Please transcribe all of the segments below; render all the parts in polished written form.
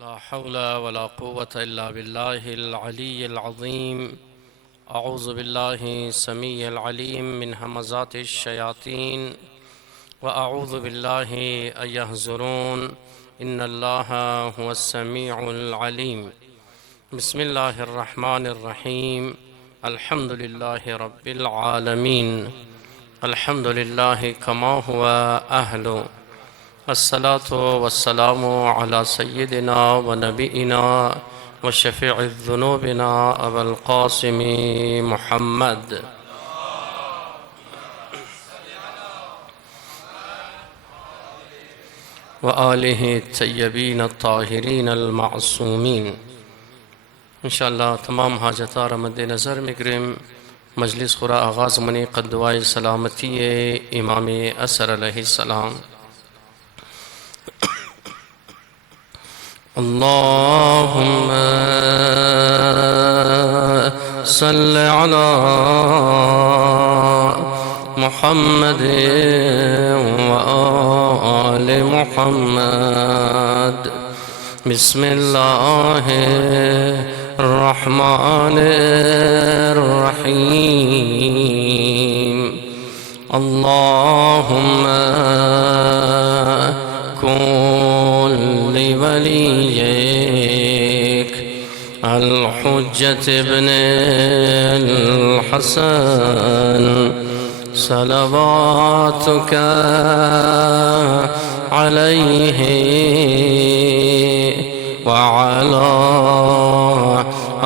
لا حول ولا قوة إلا بالله العلي العظيم. أعوذ بالله السميع العليم من همزات الشياطين، وأعوذ بالله أن يحضرون. إن الله هو السميع العليم. بسم الله الرحمن الرحيم. الحمد لله رب العالمين. الحمد لله كما هو أهله. الصلاة والسلام على سيدنا ونبينا وشفيع ذنوبنا أبا القاسم محمد وآله الطيبين الطاهرين المعصومين. इंशाअल्लाह तमाम हाजतार मद्द नज़र में ग्रिम मजलिस खुरा आगाज़ मनी क़द्दुआए सलामती इमाम असर अलैहिस्सलाम। अल्लाहुम्मा सल्लि अला मुहम्मद व आले मुहम्मद। बिस्मिल्लाहिर्रहमानिर्रहीम। अल्लाहुम्मा कुल लिवलियक अल-हुज्जत इब्नुल हसन सलवातुक अलैहि व अला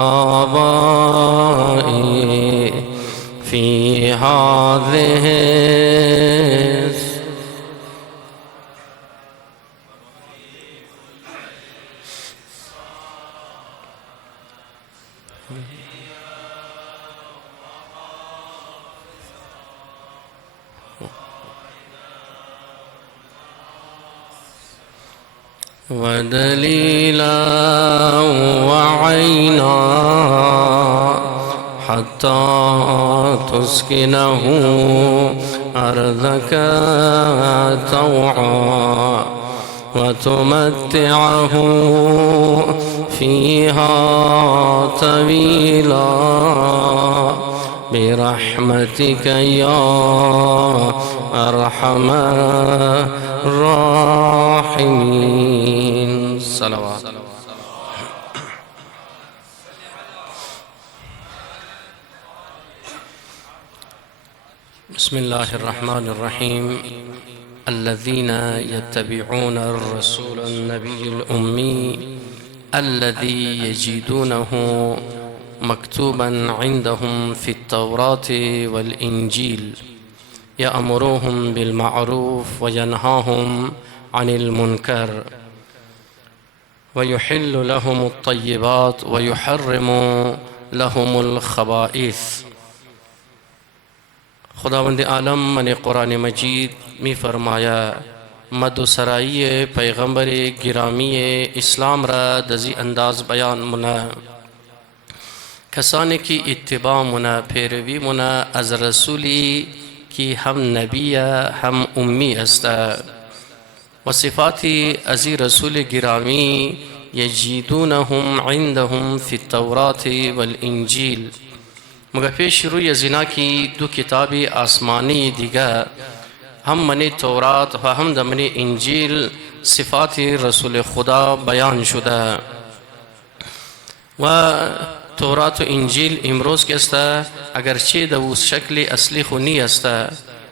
आबाई फी हाज़िहि ودليلا وعينا حتى تسكنه أرضك طوعا وتمتعه فيها طويلا برحمتك يا أرحم الراحمين. صلوات. بسم الله الرحمن الرحيم. الذين يتبعون الرسول النبي الأمي الذي يجدونه مكتوبا عندهم في التوراة والإنجيل يأمرهم بالمعروف وينهاهم عن المنكر ويحل لهم الطيبات ويحرم لهم الخبائث. خداوند عالم من قرآن مجید می فرمایا مد و سرائی پیغمبر گرامی اسلام را دزی انداز بیان منا کسانی کی اتباع منا پیروی منا از رسولی کی هم نبی هم امی است و صفاتی ازی رسول گرامی یجیدونهم عندهم فی التوراة والانجیل. مگر پیش روی زنا کی دو کتاب آسمانی دیگر هم من تورات و هم من انجیل صفات رسول خدا بیان شده و تورات و انجیل امروز که است اگرچه دو شکل اصلی خونی است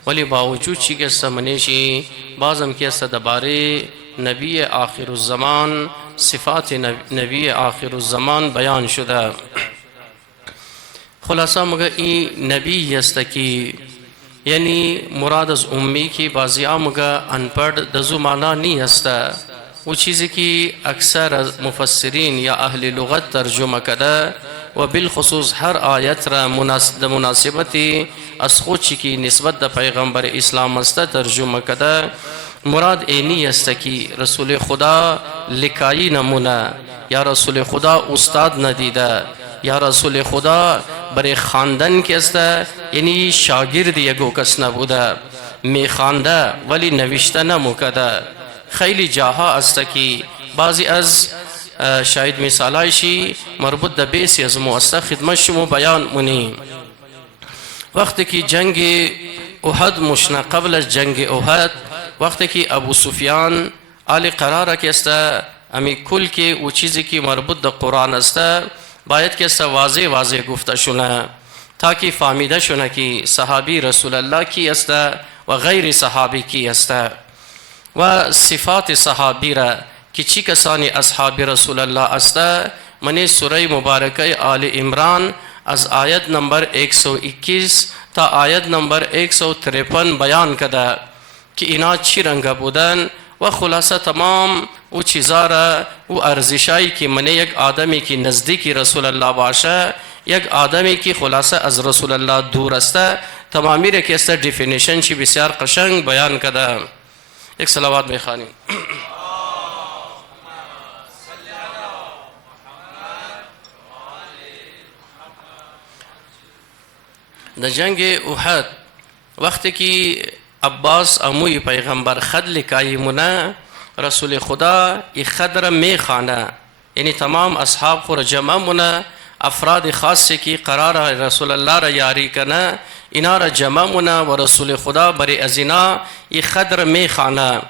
ولی باوجود چی که است منشی بعضم که است درباره نبی آخر الزمان صفات نبی آخر الزمان بیان شده. خلاصہ مگر این نبی است کی یعنی مراد از امی کی بازیاں مگر انپڑھ دزو معنی نہیں است وہ چیزی کی اکثر مفسرین یا اہل لغت ترجمہ کرده و بالخصوص ہر آیت را مناسبتی از خود کی نسبت دا پیغمبر اسلام است ترجمہ کرده. مراد اینی است کی رسول خدا لکائی نمونه یا رسول خدا استاد ندیده یا رسول خدا برای خواندن که است یعنی شاگرد یکو کس نبوده می خوانده ولی نوشته نموکده. خیلی جاها است که بعضی از شاید مثالای شی مربوط د بیس از مؤسسه خدمت شما بیان منی. وقتی که جنگ احد مشنا، قبل از جنگ احد وقتی که ابو سفیان آل قرار که است امی کل که او چیزی که مربوط د قرآن است باید که است واضح واضح گفته شونه تاکہ فهمیده شونه که صحابی رسول الله کی است و غیر صحابی کی است و صفات صحابی را که چی کسانی اصحاب رسول الله است من سوره مبارکه آل عمران از آیت نمبر 121 تا آیت نمبر 153 بیان کده که اینا چی رنگ بودن و خلاصه تمام او چیزا را او ارزشایی که من یک آدمی که نزدیکی رسول الله باشه، یک آدمی که خلاصه از رسول الله دور است، تمامی را که است دیفینیشن چی بسیار قشنگ بیان کده. یک صلوات بخوانیم. در جنگ احد وقتی که عباس اموی پیغمبر خط لکایی مونه، رسول خدا ای خط را می خانه، یعنی تمام اصحاب خور جمع مونه، افراد خاصی که قرار رسول الله را یاری کنه اینا را جمع مونه و رسول خدا برای از اینا ای خط را می خانه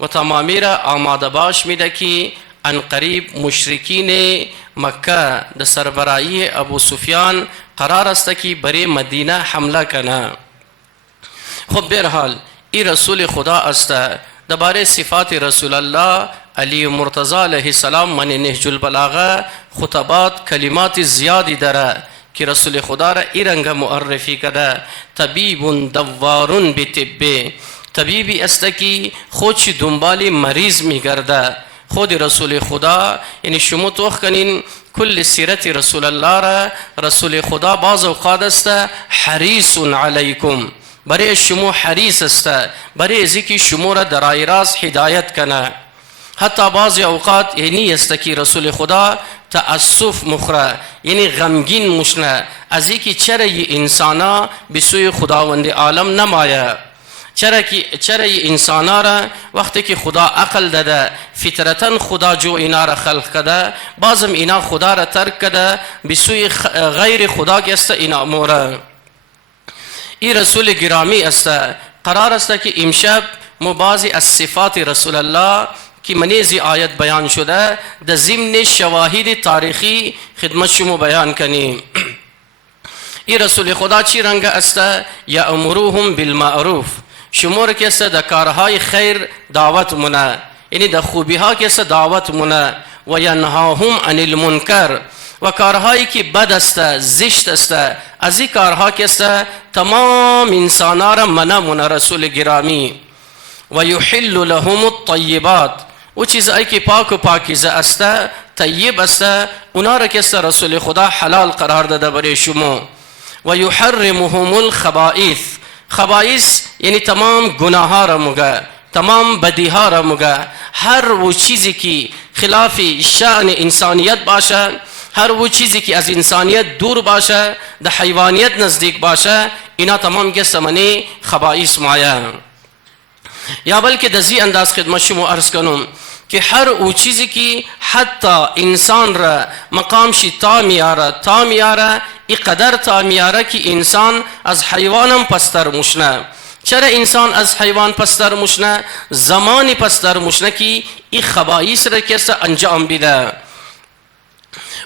و تمامی را آماده باش میده که ان قریب مشرکین مکه در سربرایی ابو سفیان قرار است که برای مدینه حمله کنه. خب برحال ای رسول خدا است. درباره صفات رسول الله علی مرتضی علیه السلام من نهج البلاغه خطبات کلمات زیادی داره که رسول خدا را ای رنگ معرفی کرده. طبیب دوارون بطبه، طبیبی است که خودش دنبال مریض میگرده. خود رسول خدا یعنی شما توخ کنین کل سیرت رسول الله را، رسول خدا بعض اوقات است حریص علیکم، برای شما حریص است برای ازی که شما را در راه راست هدایت کنه. حتی بعض اوقات یعنی است که رسول خدا تأسف مخره، یعنی غمگین مشنه ازی که چرا ی انسانا به سوی خداوند عالم نمایه، چرا ی انسانا را وقتی که خدا عقل داده فطرتا خدا جو اینا را خلق کده، بازم اینا خدا را ترک کده به سوی غیر خدا که است اینا موره. ای رسول گرامی است. قرار است که امشب ما بعضی از صفات رسول الله که منیزی آیت بیان شده در ضمن شواهد تاریخی خدمت شما بیان کنیم. ای رسول خدا چی رنگ است؟ یأمرهم بالمعروف، شما را که است در کارهای خیر دعوت مونه، یعنی در خوبی ها که است دعوت مونه. و ینهاهم عن المنکر، و کارهایی که بد است زشت است از این کارها که است تمام انسانا را منع مونه رسول گرامی. و یحل لهم الطیبات، و چیزایی که پاک و پاکیزه است طیب است اونا را که است رسول خدا حلال قرار داده برای شما. و یحرمهم الخبائث، خبائث یعنی تمام گناه ها را مگه، تمام بدی ها را مگه، هر و چیزی که خلاف شأن انسانیت باشه، هر وہ چیزی که از انسانیت دور باشه، در حیوانیت نزدیک باشه، اینا تمام که سمنی خبائث مایه. یا بلکه دزی انداز خدمت شما عرض کنم که هر او چیزی که حتی انسان را مقامشی تا میاره اقدر تا میاره که انسان از حیوانم پستر مشنه. چرا انسان از حیوان پستر مشنه؟ زمانی پستر مشنه که این خبائث را کسی انجام بیده.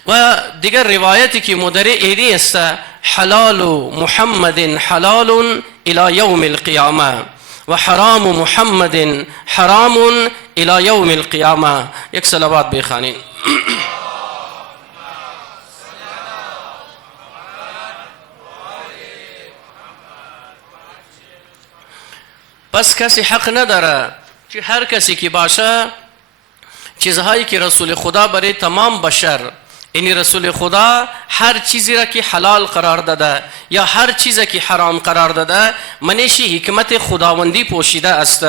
و دیگر روایتی که مدر ایدی است حلال محمد حلال الى یوم القیامه و حرام محمد حرام الى یوم القیامه. یک صلوات بخوانید. پس کسی حق نداره که هر کسی که باشه چیزهایی که رسول خدا برای تمام بشر، یعنی رسول خدا هر چیزی را که حلال قرار داده یا هر چیزی که حرام قرار داده منشی حکمت خداوندی پوشیده است.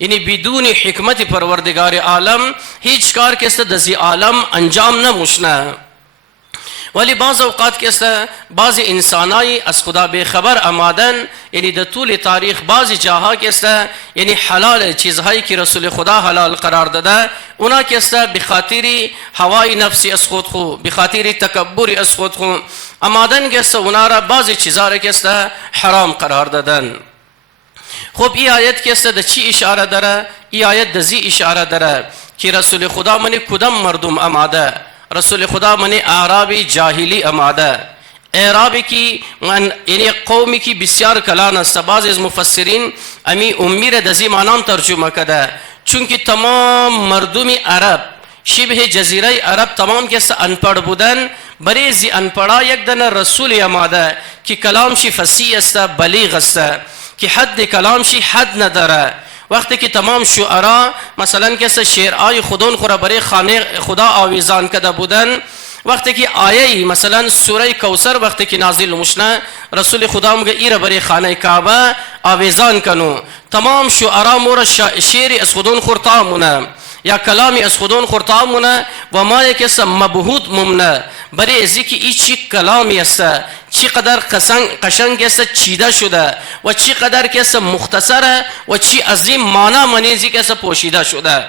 یعنی بدون حکمت پروردگار عالم هیچ کار که است دزی عالم انجام نموشنه. ولی بعض اوقات که است بعض انسانایی از خدا به خبر آمدن، یعنی در طول تاریخ بعضی جاها که است یعنی حلال چیزهایی که رسول خدا حلال قرار داده، اونا که است بخاطر هوای نفسی از خود خو، بخاطر تکبری از خود خو آمدن که است اونا را بعضی چیزها را که است حرام قرار دادن. خب این آیت که است در چی اشاره داره؟ این آیت در زی اشاره داره که رسول خدا من کدام مردم آماده؟ رسول خدا من اعرابی جاهلی آماده، اعرابی کی من یعنی قومی کی بسیار کلان است. بعض از مفسرین امی امی را دزی معنام ترجمه کرده، چونکه تمام مردم عرب شبه جزیره عرب تمام کس انپڑھ بودن، برای زی انپڑا یک دن رسول آماده که کلامشی فصیح است، بلیغ است، که حد کلامشی حد نداره. وقتی که تمام شعرا مثلا کس شعرهای خودون خورا برای خانه خدا آویزان کده بودن، وقتی که آیه مثلا سوره کوثر وقتی که نازل مشنه، رسول خدا میگه ایره برای خانه کعبه آویزان کنو. تمام شعرا مور شعری از خودون خورتا مونه یا کلامی از خودون خورتا مونه و ما یک مبهوت ممنه برای ازی که ای چی کلامی است، چی قدر قشنگ است چیده شده و چی قدر که است مختصره و چی عظیم معنی منیزی که است پوشیده شده.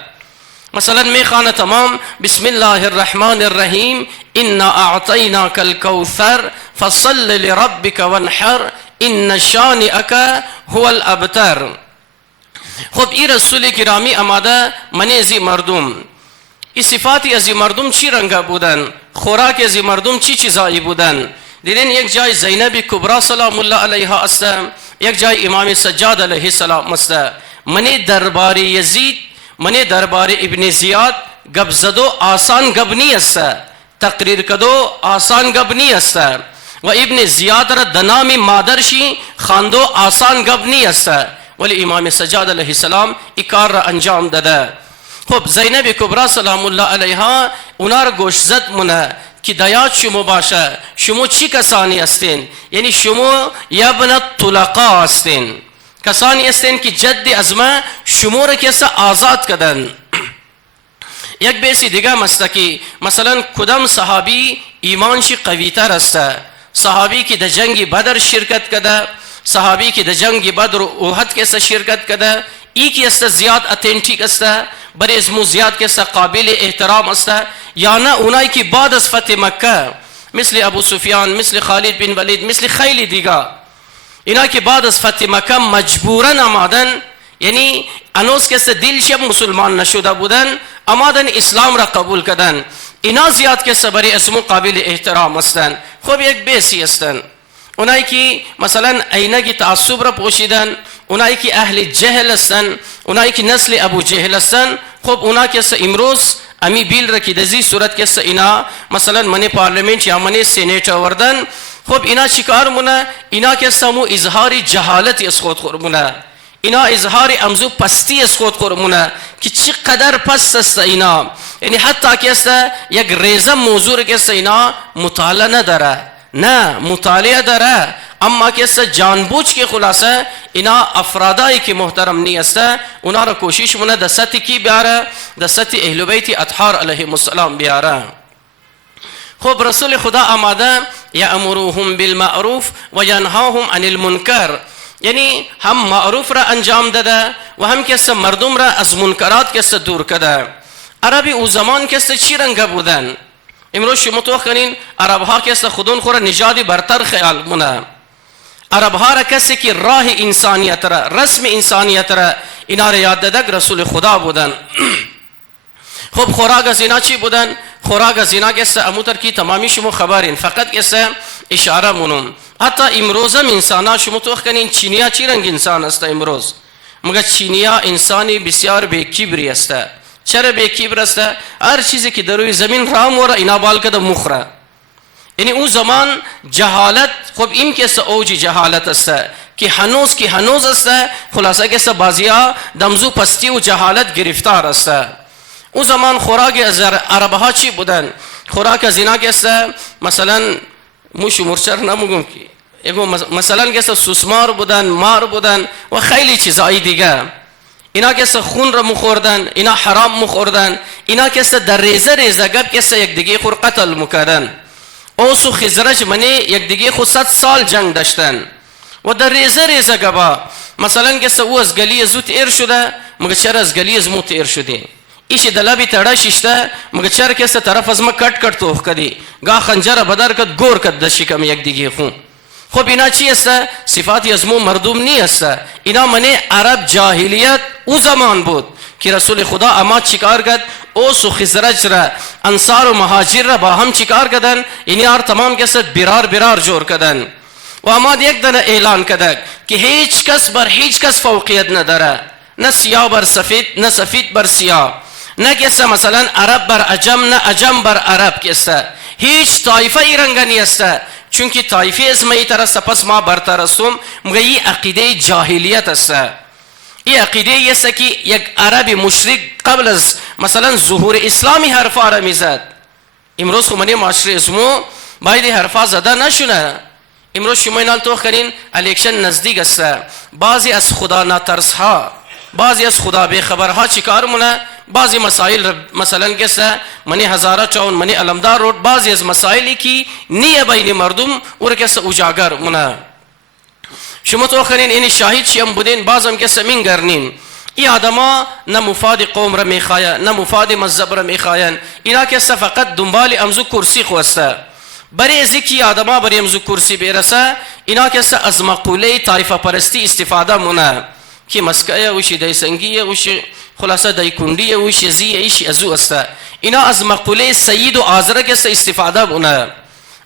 مثلا میخوانه تمام بسم الله الرحمن الرحیم انا اعطیناک الکوثر فصل لربک وانحر ان شانئک هو الابتر. خب این رسول گرامی آماده منیزی مردم، این صفاتی از مردم چی رنگه بودن، خوراک از مردم چی چیزایی بودن. دیدین یک جای زینب کبرا سلام الله علیها است، یک جای امام سجاد علیه السلام است. منی دربار یزید، منی دربار ابن زیاد گب زدو آسان گب نی است، تقریر کدو آسان گب نی است و ابن زیاد را دنامی مادرشی خاندو آسان گب نی است، ولی امام سجاد علیه السلام ای کار را انجام داده. خب زینب کبرا سلام الله علیها اونا را گوش زد مونه که دیاد شما باشه، شما چی کسانی هستین؟ یعنی شما یبن طلقا هستین، کسانی هستین که جد از ما شما را کسی آزاد کردن. یک بیسی دیگه است که مثلا کدام صحابی ایمانشی قوی تر است، صحابی که در جنگ بدر شرکت کرده، صحابی که در جنگ بدر و احد کسی شرکت کرده، ای که است زیاد اتنتیک است، برای اسمو زیاد کسی قابل احترام است، یا نه اونایی که بعد از فتح مکه مثل ابو سفیان، مثل خالد بن ولید، مثل خیلی دیگه، اینا که بعد از فتح مکه مجبورن آمدن، یعنی انوز کسی دلش مسلمان نشده بودن آمدن اسلام را قبول کردن، اینا زیاد کسی برای اسمو قابل احترام هستن. خب یک بیسی هستن اونایی که مثلا عینک تعصب را پوشیدن، اونایی که اهل جهل هستن، اونایی که نسل ابو جهل هستن. خب اونا کسی امروز امی بیل را که دزی صورت کسی اینا مثلا منی پارلمنت یا منی سینیت آوردن، خب اینا چیکار مونه؟ اینا کسی مو اظهار جهالتی از خود خورمونه، اینا اظهار امزو پستی از خود خورمونه که چی قدر پست است اینا، یعنی حتی کسی یک ریزه موضوع کسی اینا مطالعه نداره، نه مطالعه داره، اما کسی جانبوج که خلاصه اینا افرادایی که محترم نیست اونا را کوشش مونه در سطح کی بیاره؟ در سطح اهل بیت اطهار علیهم السلام بیاره. خب رسول خدا آماده یامروهم بالمعروف و ینهاهم عن المنکر، یعنی هم معروف را انجام داده و هم کسی مردم را از منکرات کسی دور کرده. عربی او زمان کسی چی رنگه بودن؟ امروز شما تو کنین عرب ها کسی خودون خورا نژادی برتر خیال مونه، عرب ها را کسی که راه انسانیت را، رسم انسانیت را اینا را یاد دادک رسول خدا بودن. خب خوراک از اینا چی بودن؟ خوراک از اینا کسی اموتر کی تمامی شما خبرین، فقط کسی اشاره مونم. حتی امروز هم انسان ها شما تو کنین چینیا چی رنگ انسان است امروز؟ مگه چینیا انسانی بسیار بے کبری است. چرا بے کبر است؟ هر چیزی که در روی زمین رام ورا اینا بال کده مخره، یعنی اون زمان جهالت. خب این کس اوج جهالت است که هنوز است، خلاصه کس بازیا دمزو پستی و جهالت گرفتار است. اون زمان خوراک از عرب ها چی بودن؟ خوراک از اینا کس مثلا موش و مرچر نموگم که مثلا کس سوسمار بودن، مار بودن و خیلی چیزایی دیگه. اینا کس خون را مخوردن، اینا حرام مخوردن، اینا کس در ریزه گب کس یک دیگه خور قتل مکردن. اوس و خزرج منه یک دیگه خود 100 سال جنگ داشتن و در ریزه ریزه گبا مثلا که او از گلی زو تیر شده مگه چرا از گلی زمو تیر شده ایش دلابی تړه ششته مگه چرا که طرف از ما کټ کټ توخ کدی گا خنجر بدر کد گور کد دشی کم یک دیگه خو خب اینا چی است؟ صفات ازمو مردم نی است. اینا منه عرب جاهلیت او زمان بود که رسول خدا اما چیکار کرد؟ اوس و خزرج را انصار و مهاجر را با هم چیکار کردن؟ اینا تمام کس برار برار جور کردن و اما یک دنه اعلان کرد که هیچ کس بر هیچ کس فوقیت نداره، نه سیاه بر سفید نه سفید بر سیاه، نه کس مثلا عرب بر عجم نه عجم بر عرب کس، هیچ طایفه ای رنگ نیست چونکه طایفه اسم ای طرف پس ما برتر هستم. مگه این عقیده جاهلیت است. این عقیده است که یک عربی مشرک قبل از مثلا ظهور اسلامی حرفا را میزد. امروز خو منی معاشره اسمو باید حرفا زده نشونه. امروز شما اینال تو کنین الیکشن نزدیک است، بعضی از خدا ناترس ها، بعضی از خدا به خبر ها چیکار مونه، بعضی مسائل مثلا کسه منی هزاره چون منی علمدار روड بعضی از مسائلی کی نیه بین مردم اور کسه اجاگر مونه. شما تو کنین این شاهد شیم بودین بعضم کسه مین گرنین ای آدما نه مفاد قوم را میخواین نه مفاد مذهب را میخواین، اینا کسه فقط دنبال امزو کرسی خواسته. برای از کی آدما برای امزو کرسی برسه اینا کسه از مقوله طایفه پرستی استفاده مونه که مسکه وشی دیسنگیه وشی خلاصه دای کندیه وشی زیه ایشی ازو است. اینا از مقوله سید و آزره کسه استفاده مونه.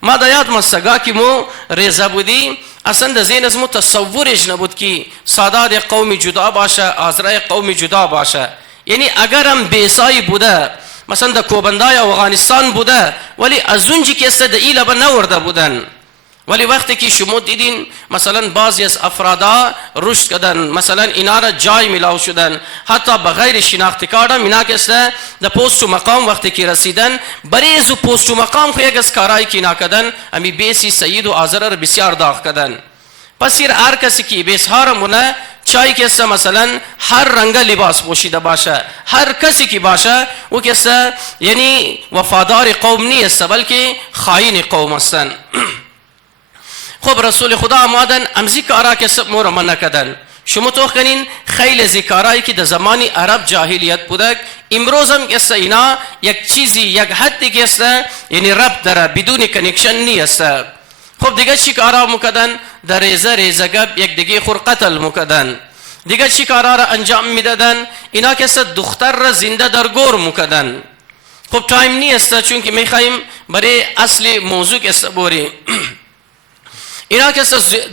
ما دایات مسگا کی مو ریزه بودی اصلا در ذهن از مو تصورش نبود که سادات قومی جدا باشه آزره قومی جدا باشه. یعنی اگر هم بیسایی بوده مثلا در کوبندای افغانستان بوده ولی از اونجی که است در ای لبه نورده بودن، ولی وقتی که شما دیدین مثلا بعضی از افرادا رشد کردن مثلا اینا را جای ملاو شدن حتی بغیر شناختی کارم اینا که است در پست و مقام وقتی که رسیدن برای از پست و مقام خو یک از کارایی که اینا کردن امی بیسی سید و آزره را بسیار داغ کردن. پس هر کسی که بیس هارمونه چای که است مثلا هر رنگ لباس پوشیده باشه هر کسی که باشه او که است یعنی وفادار قوم نیست بلکه خائن قوم هستن. خب رسول خدا آمدن امزی کارا که سب مور منع کردن. شما تو کنین خیلی زکارایی که در زمان عرب جاهلیت بوده امروز هم که اینا یک چیزی یک حدی که است یعنی رب داره بدون کنکشن نیست. خب دیگه چی کارا مکدن؟ در ریزه ریزه گب یک دیگه خور قتل مکدن. دیگه چی کارا را انجام میدادن؟ اینا که است دختر را زنده در گور مکدن. خب تایم نیست چون که میخوایم برای اصل موضوع که است بوریم. اینا که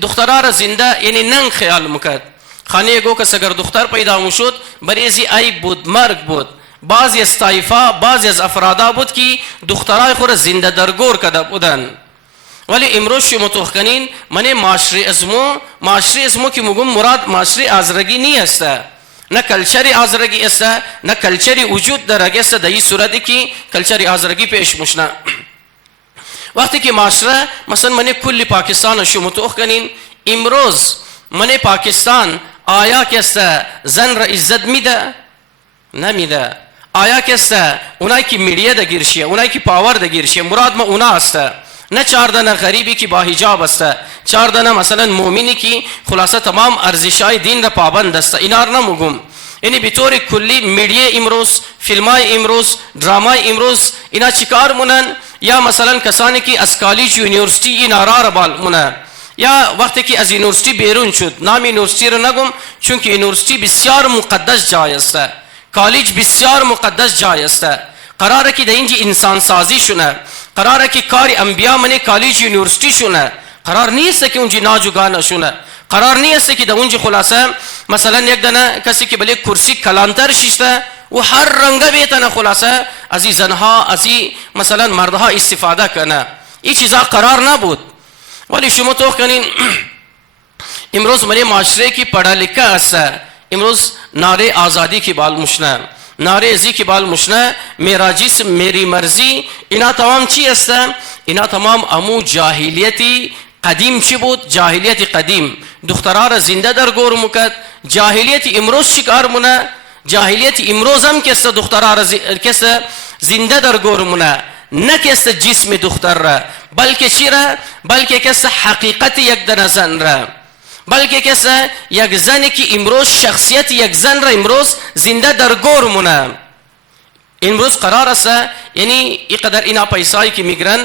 دخترها را زنده یعنی ننگ خیال مکد. خانه گو که اگر دختر پیدا مشود برای ازی ای بود مرگ بود. بعضی از طایفه بعضی از افرادا بود که دخترهای خود زنده در گور کده بودن. ولی امروز شما توخکنین من معاشره ازمو که مگم مراد معاشره آزرگی نیست، نه کلچری آزرگی است نه کلچری وجود داره است. در این صورتی که کلچری آزرگی پیش مشنه وقتی که معاشره مثلا من کل پاکستان شما توخ کنین امروز من پاکستان آیا که است زن را عزت میده؟ نمیده. آیا که است اونایی که میډیا ده گیرشیه اونایی که پاور ده گیرشیه مراد ما اونا است، نه 4 دانه غریبی که با حجاب است، 4 دانه مثلا مؤمنی که خلاصه تمام ارزشای دین را پابند است. اینا را نمگم. یعنی به طور کلی میډیا امروز فیلمای امروز درامای امروز اینا چیکار مونن؟ یا مثلا کسانی که از کالج یونیورسیتی این آرار بال مونه یا وقتی که از یونیورسیتی بیرون شد نام یونیورسیتی رو نگم چون که یونیورسیتی بسیار مقدس جای است، کالج بسیار مقدس جای است. قراره که در اینجا انسان سازی شونه، قراره که کاری انبیا من کالج یونیورسیتی شونه، قرار نیست که اونجا ناجوگانه شونه، قرار نیست که در اونجا خلاصه مثلا یک دانه کسی که بله کرسی کلانتر شیسته و هر رنگه بیتنه خلاصه از این زنها از این مثلا مردها استفاده کنه. این چیزا قرار نبود. ولی شما تو کنین امروز منی معاشره کی پڑھا لکھا است امروز نعره آزادی کی بال مشنه نعره ازی کی بال مشنه میرا جسم میری مرزی اینا تمام چی است؟ اینا تمام امو جاهلیتی قدیم چی بود؟ جاهلیت قدیم دخترها را زنده در گور مکد. جاهلیت امروز چی کار مونه؟ جاهلیت امروز هم که است دخترها را زنده در گور مونه، نه که است جسم دختر را بلکه چی را؟ بلکه کس حقیقت یک دن زن را، بلکه کس یک زنی که امروز شخصیت یک زن را امروز زنده در گور مونه. امروز قرار است یعنی اینقدر اینا پیسایی که میگرن،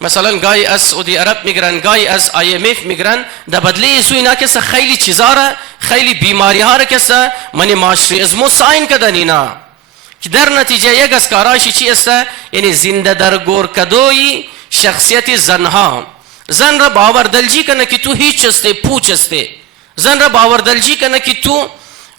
مثلا گاهی از سعودی عرب میگرن، گاهی از IMF میگرن، در بدله ایسو اینا کسا خیلی چیزا را، خیلی بیماری ها را کسا من معاشری ازمو ساین کدن اینا که در نتیجه یک از کارایشی چی است؟ یعنی زنده در گور کدوی شخصیت زنها. زن را باوردلجی کنه که تو هیچ هسته، پوچ هسته. زن را باوردلجی کنه که تو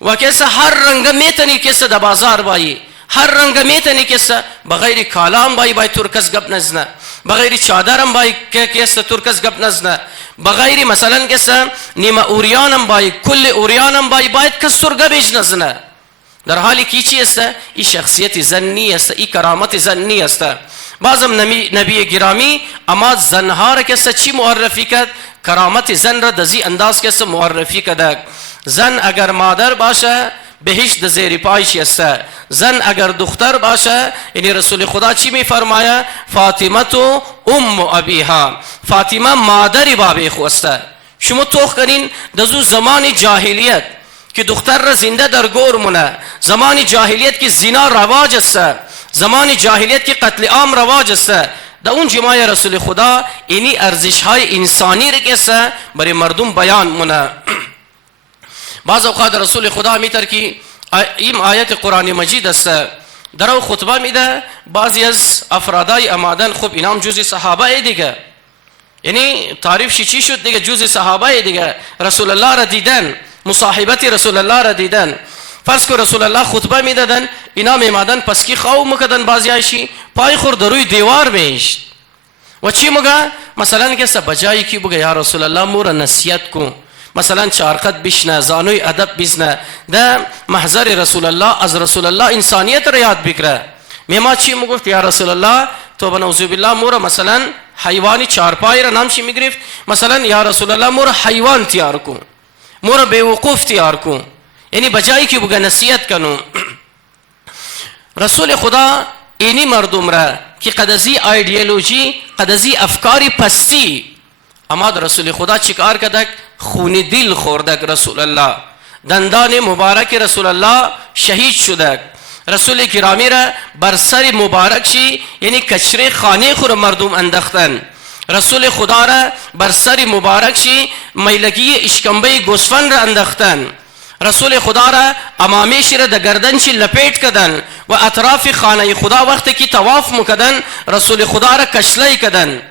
و کسا هر رنگ میتنی کسا در بازار بایی، هر رنگ میتنی کسا بغیر کالام بایی ترکس گپ نزنه، بغیر چادرم بایی کسا ترکس گپ نزنه، بغیر مثلا کسا نیمه اوریانم بایی، کل اوریانم بایی باید کس ترگه بیش نزنه. در حالی که چی است؟ این شخصیت زنی است، این کرامت زنی است. بعضم نبی گرامی اما زنها را کسا چی معرفی کرد؟ کرامت زن را دزی انداز کسا معرفی کرد. زن اگر مادر باشه بهشت زیر پایش است. زن اگر دختر باشه، یعنی رسول خدا چی می فرمایا؟ فاطمه تو ام ابیها، فاطمه مادری بابی خو است. شما توخ کنین دزو زمان جاهلیت که دختر را زنده در گور مونه، زمان جاهلیت که زنا رواج است، زمان جاهلیت که قتل عام رواج است، در اون جماع رسول خدا اینی ارزش های انسانی را که برای مردم بیان مونه. بعض اوقات رسول خدا میتر که این آیت قرآن مجید است در او خطبه میده، بعضی از افرادای امادن خب اینام جزء صحابه دیگه، یعنی تعریف چی شد دیگه؟ جزء صحابه دیگه، رسول الله را دیدن، مصاحبت رسول الله را دیدن. فرض کو رسول الله خطبه میدادن، اینا میمادن پس کی خواو مکدن، بازیایشی پای خور دروی دیوار میشت و چی مگه؟ مثلا که بجایی کی بگه یا رسول الله مورا نصیحت کو، مثلا چارقت بشنه، زانوی ادب بزنه، ده محضر رسول الله از رسول الله انسانیت را یاد بگیره. میما چی مگفت؟ یا رسول الله تو بنعوذ بالله مورا مثلا حیوانی چارپای را نام چی میگرفت؟ مثلا یا رسول الله مورا حیوان تیار کو، مورا بیوقوف تیار کو، یعنی بجایی که بگه نصیحت کنو. رسول خدا اینی مردم را که قدزی ایدئولوژی، قدزی افکاری پستی، اما رسول خدا چیکار کردک؟ خون دل خوردک رسول الله، دندان مبارک رسول الله شهید شدک. رسول گرامی را بر سر مبارک شی، یعنی کچره خانه خور مردم اندختن. رسول خدا را بر سر مبارک شی میلگی اشکمبه گوسفند را اندختن. رسول خدا را امامیش را در گردن چی لپیٹ کدن و اطراف خانه خدا وقتی که طواف مکدن رسول خدا را کشلی کدن.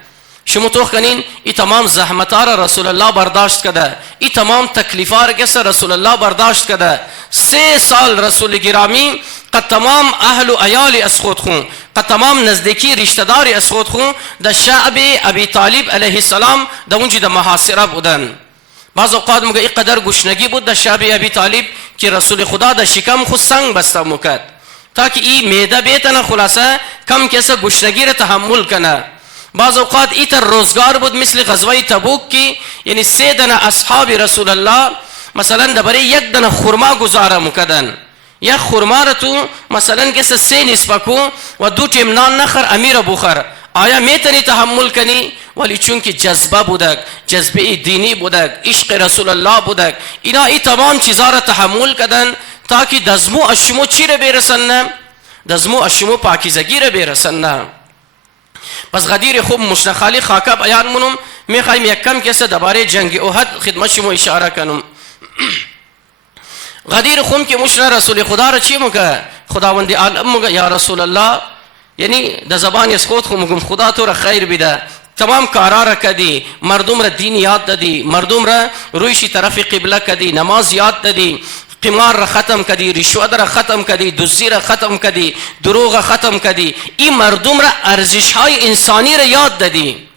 شما توخ کنین ای تمام زحمتها را رسول الله برداشت کده، ای تمام تکلیفها را کس رسول الله برداشت کده. 3 سال رسول گرامی قد تمام اهل و عیال از خود خون، قد تمام نزدیکی رشتهداری از خود خون در شعب ابی طالب علیه السلام در اونجا در محاصره بودن. بعض اوقات مگه اینقدر گشنگی بود در شعب ابی طالب که رسول خدا در شکم خود سنگ بسته مکد تاکه این میده بیتنه خلاصه کم کسا گشنگی را تحمل کنه. بعض اوقات ایتر روزگار بود مثل غزوه تبوک کی، یعنی 3 دنه اصحاب رسول الله مثلا درباره 1 دنه خرما گزاره مکدن. یک خرما را تو مثلا کسا 3 نصفه کو و 2 ټیم نان نخر امیر بخور، آیا میتونی تحمل کنی؟ ولی چون که جذبه بودک، جذبه دینی بودک، عشق رسول الله بودک، اینا ای تمام چیزا را تحمل کدن تاکه دزمو اشمو چی را برسنه؟ دزمو اشمو پاکیزگی را برسنه. پس غدیر خوب مشنخالی خاکه بیان منم، میخوایم یک کم کسه درباره جنگ احد خدمت شما اشاره کنم. غدیر خوب که مشنه رسول خدا را چی مگه؟ خداوند عالم مگه یا رسول الله، یعنی در زبان از خود خو مگم خدا تو را خیر بده، تمام کارا را کدی، مردم را دین یاد دادی، مردم را رویشی طرف قبله کدی، نماز یاد دادی، قمار را ختم کدی، رشوت را ختم کدی، دزدی را ختم کدی، دروغ را ختم کدی، این مردم را ارزش های انسانی را یاد دادی.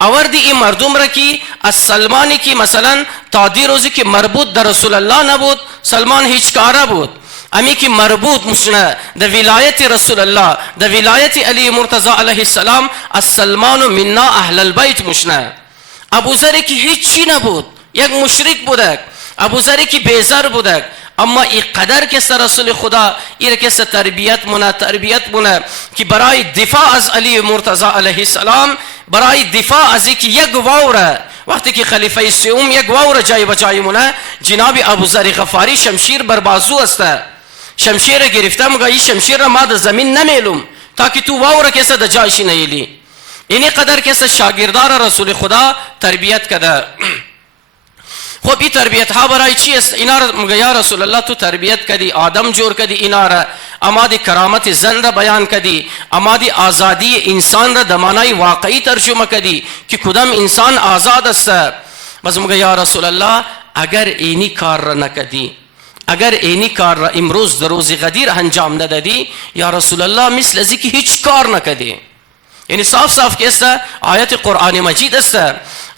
آوردی این مردم را که از سلمانی که مثلا تا دی روزی که مربوط در رسول الله نبود، سلمان هیچ کاره بود، امی که مربوط مشنه در ولایت رسول الله، در ولایت علی مرتضی علیه السلام، از سلمان و منا اهل البیت مشنه. ابو ذر که هیچی نبود، یک مشرک بودک، ابو ذر که بیزار بودک، اما این قدر که رسول خدا این که تربیت مونه که برای دفاع از علی مرتضی علیه السلام برای دفاع از اینکه یک واوره وقتی که خلیفه سوم یک واوره جای بجای مونه، جناب ابو ذر غفاری شمشیر بر بازو است، شمشیر گرفته مگه این شمشیر را ما در زمین نمیلم تا که تو واوره کیسه در جایش نیلی. اینی قدر کیسه شاگردار رسول خدا تربیت کده. خب این تربیت ها برای چی است؟ اینا را مگه یا رسول الله تو تربیت کدی، آدم جور کدی، اینا را اما دی کرامت زن را بیان کدی، اما دی آزادی انسان را در معنای واقعی ترجمه کدی که کدام انسان آزاد است. بس مگه یا رسول الله اگر اینی کار را نکدی، اگر اینی کار را امروز در روز غدیر انجام ندادی، یا رسول الله مثل ازی که هیچ کار نکدی. یعنی صاف صاف که است آیت قرآن مجید است.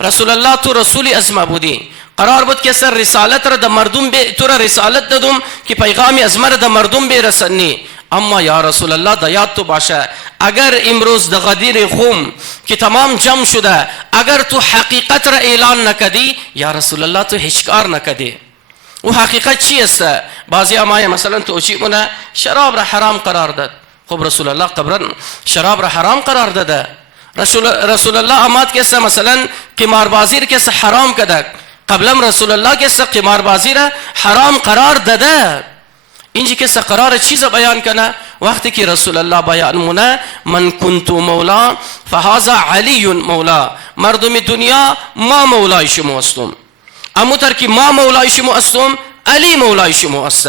رسول الله تو رسولی از ما بودی، قرار بود که سر رسالت را در مردم تو را رسالت دادم که پیغامی از مرا در مردم برسانی. اما یا رسول الله در یاد تو باشه اگر امروز در غدیر قوم که تمام جمع شده اگر تو حقیقت را اعلان نکدی، یا رسول الله تو هیچ کار نکدی. و حقیقت چی است؟ بعضی امای مثلا توجیهمونه شراب را حرام قرار داد. خب رسول الله قبلا شراب را حرام قرار داده. رسول الله اماد که مثلا قماربازی را که حرام کده، قبلا رسول الله که قماربازی را حرام قرار داده. اینجا که قرار چیز بیان کنه وقتی که رسول الله بیان مونه من کنت مولا فهذا علی مولا، مردم دنیا ما مولای شما هستم، اما تر که ما مولای شما هستم علی مولای شما است.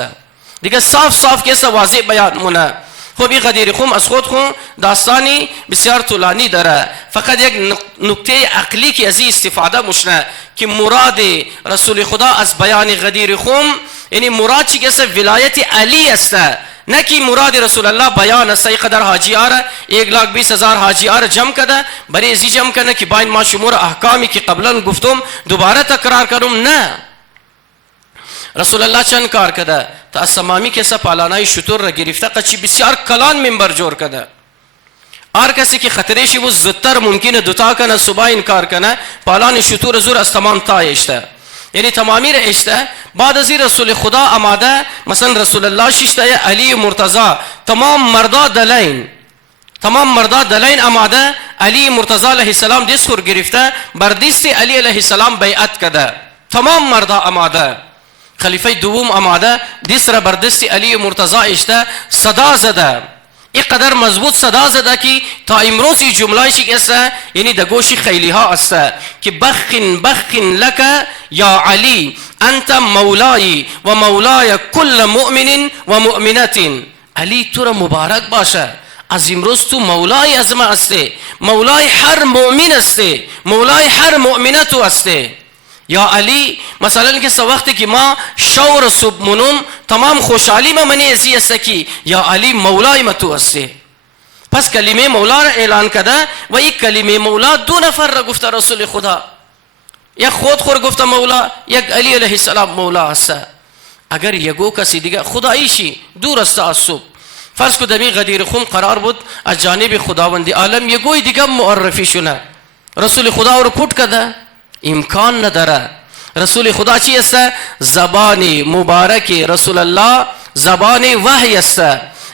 دیگه صاف صاف که واضح بیان مونه. خب این غدیر قوم از خود خون داستانی بسیار طولانی داره، فقط یک نکته عقلی که از این استفاده مشنه که مراد رسول خدا از بیان غدیر قوم یعنی مراد چی که ولایت علی است، نه که مراد رسول الله بیان است. این قدر حاجیار 1,20,000 حاجیار جمع کرده برای ازی جمع کنه که باید ما شمور احکامی که قبلا گفتم دوباره تکرار کنم، نه. رسول الله چند کار کده تا اسمامی که پالانای شطور را گرفته قچی بسیار کلان منبر جور کده. هر کسی که خطرشی بود زودتر ممکنه دوتا کنه صبح انکار کنه پالان شطور زور از تمام تایشته، یعنی تمامی را اشته. بعد از رسول خدا آماده مثلا رسول الله ششته علی مرتضی تمام مردا دلین آماده، علی مرتضی علیه السلام دست خور گرفته بر دست علی علیه السلام بیعت کده، تمام مردا آماده. خلیفه دوم آماده دست را بر دست علی مرتضی اشته صدا زده، اینقدر مضبوط صدا زده که تا امروز این جمله‌ای که است یعنی در گوش خیلی ها است که بخن لک یا علی انت مولای و مولای کل مؤمن و مؤمنه. علی تو را مبارک باشه، از امروز تو مولای از ما هستی، مولای هر مؤمن هستی، مولای هر مؤمنه تو هستی. یا علی مثلا که وقتی که ما شور صبح منم تمام خوشحالی ما منی ازی است که یا علی مولای ما تو هستی. پس کلمه مولا را اعلان کده و این کلمه مولا دو نفر را گفته رسول خدا، یک خود خور گفته مولا، یک علی علیه السلام مولا است. اگر یگو کسی دیگه خدایشی دور است از صبح، فرض کو دمی غدیر قوم قرار بود از جانب خداوند عالم یگوی دیگه معرفی شونه، رسول خدا رو پوت کده امکان نداره. رسول خدا چی است؟ زبان مبارک رسول الله زبان وحی است،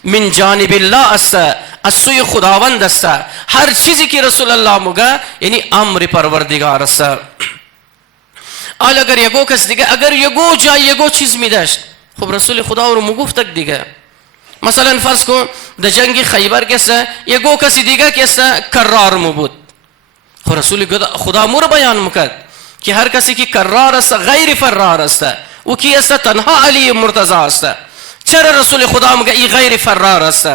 من جانب الله است، از سوی خداوند است. هر چیزی که رسول الله مگه یعنی امر پروردگار است. حالا اگر یگو کس دیگه اگر یگو جای یگو چیز میداشت، خب رسول خدا رو مگفت دیگه. مثلا فرض کن در جنگ خیبر کس یگو کسی دیگه کس کرار مو بود، خب رسول خدا مور بیان میکرد که هر کسی که کرار است غیر فرار است و کی است؟ تنها علی مرتضی است. چرا رسول خدا میگه این غیر فرار است؟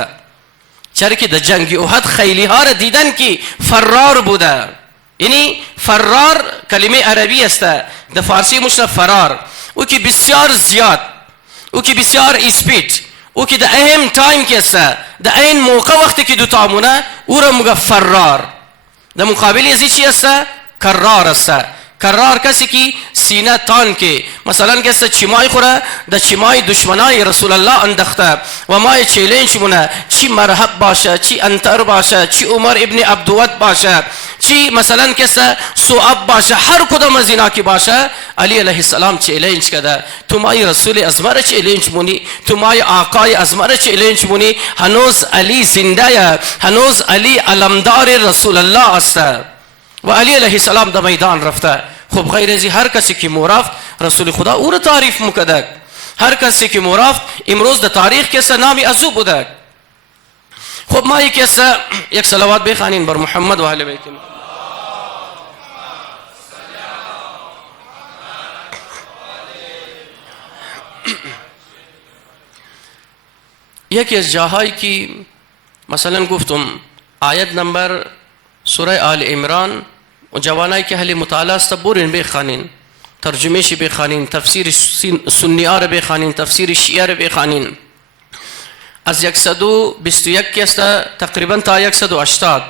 چرا که در جنگ احد خیلی ها را دیدن که فرار بوده، یعنی فرار کلمه عربی است، در فارسی مشت فرار، او که بسیار زیاد، او که بسیار اسپید، او که در اهم تایم که است، در این موقع وقتی که دوتا مونه او را میگه فرار. در مقابل ازی چی است؟ کرار است. کرار کسی که سینه تان که مثلا کسی چیمای خوره در چیمای دشمنای رسول الله انداخته و ما چیلنج مونه، چی مرحب باشه، چی انتر باشه، چی عمر ابن عبدود باشه، چی مثلا کسی صعب باشه، هر کدام از اینا که باشه علی علیه السلام چیلنج کرده تو مای رسول از مرا چیلنج مونی، تو مای آقای از مرا چیلنج مونی. هنوز علی زنده، هنوز علی علمدار رسول الله است. و علی علیه السلام در میدان رفته. خب غیر از هر کسی که مرافت رسول خدا او را تعریف مکدک. هر کسی که مرافت امروز در تاریخ کسا نامی ازو بودک. خب ما یک صلوات بخوانیم بر محمد و اهل بیت محمد. یکی از جاهایی که مثلا گفتم آیت نمبر سوره آل عمران و جوانایی که اهل مطالعه است برین بخوانین، ترجمه‌شی بخوانین، تفسیر سنی‌ها را بخوانین، تفسیر شیعه را بخوانین. از 121 که است تقریبا تا 180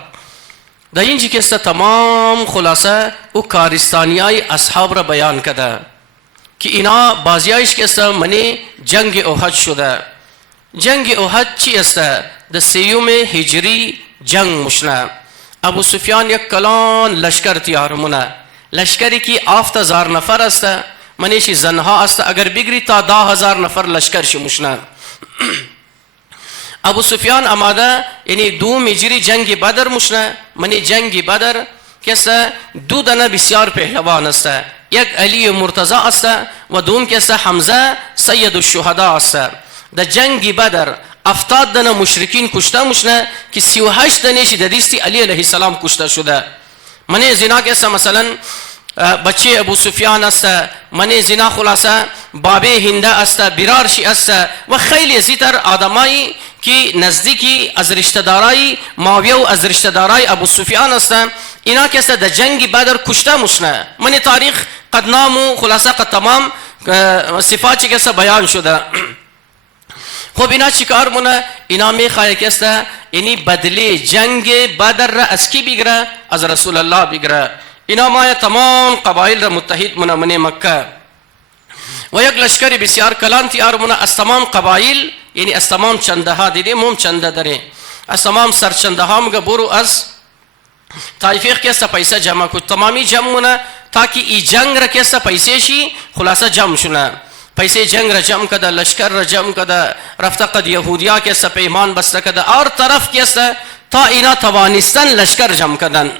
در اینجا که است تمام خلاصه او کارستانیای اصحاب را بیان کرده که اینا بازیایش که است منی جنگ احد شده. جنگ احد چی است؟ در 3 هجری جنگ مشنه. ابو سفیان یک کلان لشکر تیار مونه، لشکری که 7000 نفر است، منیشی زنها است، اگر بگری تا 10,000 نفر لشکر شی مشنه. ابو سفیان آماده یعنی 2 هجری جنگ بدر مشنه. منی جنگ بدر کسا 2 دانه بسیار پهلوان است، یک علی مرتضی است و دوم کسا حمزه سید الشهدا است. در جنگ بدر 70 دانه مشرکین کشته مشنه که 38 دانه‌شی در دست علی علیه السلام کشته شده. منی زنا کسا مثلا بچه ابو سفیان است، منی زنا خلاصه بابه هنده است، برارشی است و خیلی زیتر آدمایی که نزدیکی از رشته دارای معاویه و از رشته دارای ابو سفیان است، اینا که است در جنگ بدر کشته مشنه. منی تاریخ قد نام و خلاصه قد تمام صفاتی که است بیان شده. خب اینا چیکار مونه؟ اینا میخواه که است یعنی بدلی جنگ بدر را از کی بگیره؟ از رسول الله بگیره. اینا ما تمام قبایل را متحد مونه من مکه و یک لشکر بسیار کلان تیار مونه از تمام قبایل، یعنی از تمام چنده ها دیدیم هم چنده داره، از تمام سرچنده ها مگه برو از طایفه که است پیسه جمع کن، تمامی جمع مونه تاکه ای جنگ را که است پیسه شی خلاصه جمع شونه. پیسه جنگ را جمع کده، لشکر را جمع کده، رفته قد یهودیا که است پیمان بسته کده، اور طرف که است تا اینا توانستن لشکر جمع کدن.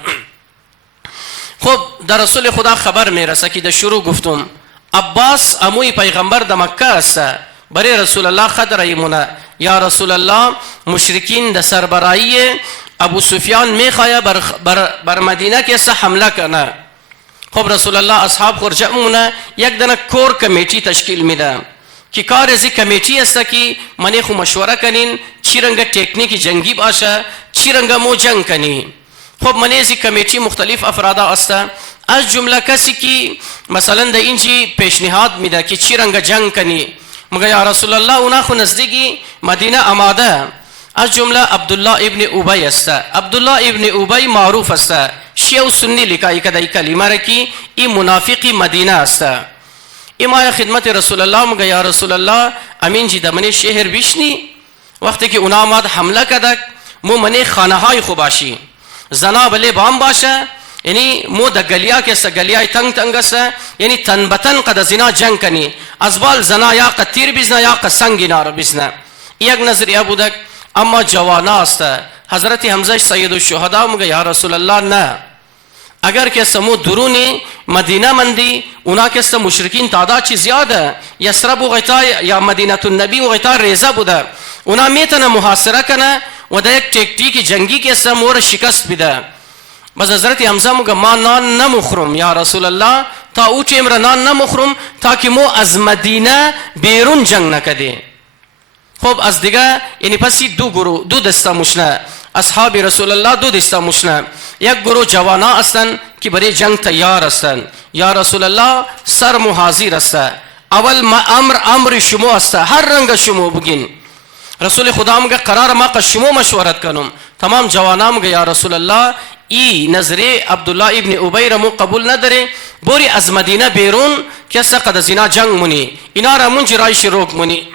خب در رسول خدا خبر میرسه که در شروع گفتم عباس اموی پیغمبر در مکه است، برای رسول الله خط رایمونه یا رسول الله مشرکین در سربرایی ابو سفیان میخواه بر مدینه که است حمله کنه. خب رسول الله اصحاب خرجه مونه یک دنه کور کمیٹی تشکیل میده که کار ازی کمیٹی است که منی خو مشوره کنین چی رنگ تکنیک جنگی باشه، چی رنگ مو جنگ کنی. خب منی ازی کمیٹی مختلف افرادا است، از جمله کسی که مثلا در اینجی پیشنهاد میده که چی رنگ جنگ کنی. مگه یا رسول الله اونا خو نزدیکی مدینه آماده. از جمله عبدالله ابن ابی است. عبدالله ابن ابی معروف است، شیعه و سنی لکایی که در کلمه را که این منافقی مدینه است. ایما خدمت رسول الله مگه یا رسول الله امین جی در منی شهر بیشنی وقتی که اونا آمد حمله کدک مو منی خانه های خوباشی زنا بله بام باشه، یعنی مو در گلیا که است گلیای تنگ تنگ است، یعنی تن بتن قد زنا جنگ کنی از بال زنا یا قد تیر بیزنه یا قد سنگی نار بیزنه. یک نظریه بودک. اما جوانا است حضرت حمزه سید الشهدا مگه یا رسول الله نه، اگر که سمو درونی مدینه مندی اونا که است مشرکین تعداد چی زیاده، یسرب و غیتا یا مدینه النبی و غیتا ریزه بوده، اونا میتونه محاصره کنه و در یک تکتیک جنگی که است مور شکست بده. بس حضرت حمزه مگه ما نان نمخرم یا رسول الله تا او چیم را نان نمخرم تاکه مو از مدینه بیرون جنگ نکده. خب از دیگه یعنی پسی دو دسته مشنه اصحاب رسول الله، دو دسته مشنه. یک گروه جوانا هستند که برای جنگ تیار هستند. یا رسول الله سر حاضر است، اول ما امر شما است، هر رنگ شما بگین. رسول خدا میگه قرار ما که شما مشورت کنم. تمام جوانا میگه یا رسول الله ای نظری عبدالله ابن ابی را مو قبول نداره، بوری از مدینه بیرون کسی قد از اینا جنگ منی، اینا را منجی رایش روک منی.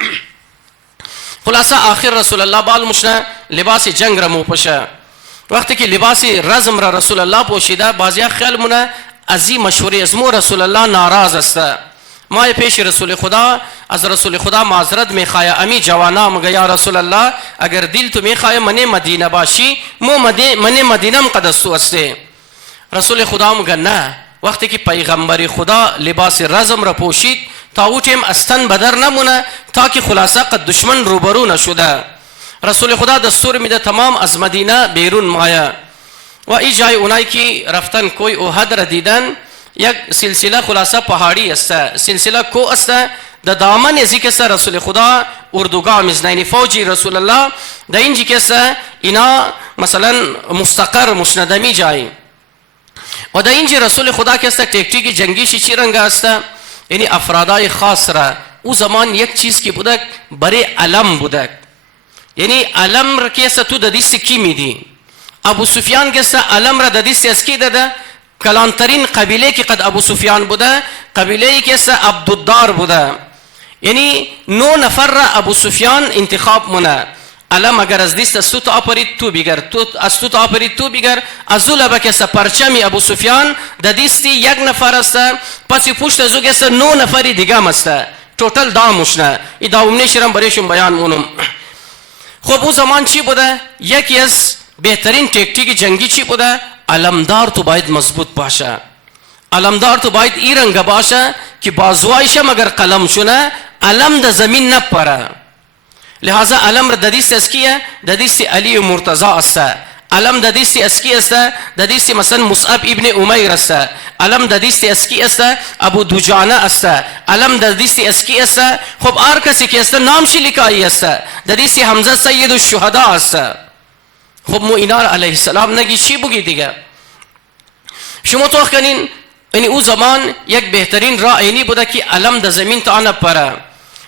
خلاصه آخر رسول الله بال مشنه لباس جنگ را مو پوشه. وقتی که لباس رزم را رسول الله پوشیده بعضیا خیال مونه از این مشوره از مو رسول الله ناراض است. ما پیش رسول خدا از رسول خدا معذرت میخواه امی جوانا مگه یا رسول الله اگر دل تو میخواه من مدینه باشی مو من مدینه مقدسو است. رسول خدا میگه نه، وقتی که پیغمبر خدا لباس رزم را پوشید تا او تیم استن بدر نمونه تا که خلاصه قد دشمن روبرو نشده. رسول خدا دستور میده تمام از مدینه بیرون مایه و ای جای اونایی که رفتن کوی احد را دیدن، یک سلسله خلاصه پهاڑی است، سلسله کو است، د دامن ازی که رسول خدا اردوگاه مزنین فوجی رسول الله د اینجی که اینا مثلا مستقر مشندمی جای و در اینجا رسول خدا که است تکتیک جنگیشی چی رنگ است؟ یعنی افرادای خاص را او زمان یک چیز کی بودک برای علم بودک، یعنی علم را که است تو د دست کی میدی؟ ابو سفیان که است علم را د دست از کی داده؟ کلانترین قبیله که قد ابو سفیان بوده قبیله که است عبدالدار بوده، یعنی 9 نفر را ابو سفیان انتخاب مونه. علم اگر از دست از تو تا آپرید تو بیگر، تو از تو تا آپرید تو بیگر، از او لبه که پرچمی ابو سفیان د دستی یک نفر است، پسی پشت از او که 9 نفری دیگه هم است، توتال دامش نه. ای داومنه شیرم برایشون بیان مونم. خب او زمان چی بوده؟ یکی از بهترین تکتیک جنگی چی بوده؟ علمدار تو باید مضبوط باشه، علمدار تو باید ای رنگ باشه که بازوایش مگر قلم شونه علم د زمین نپره. لہذا علم را د دست از کیه؟ د دست علی مرتضی است. علم د دست از کی است؟ د دست مثلا مصعب ابن امیر است. علم د دست از کی است؟ ابو دجانه است. علم د دست از کی است؟ خب هر کسی که است نامش لیکایی است. د دست حمزه سید الشهدا است. خب مو اینا علیه السلام نگی چی بگی دیگه؟ شما توخ کنین یعنی او زمان یک بهترین راه اینی بوده که علم د زمین تا نپره.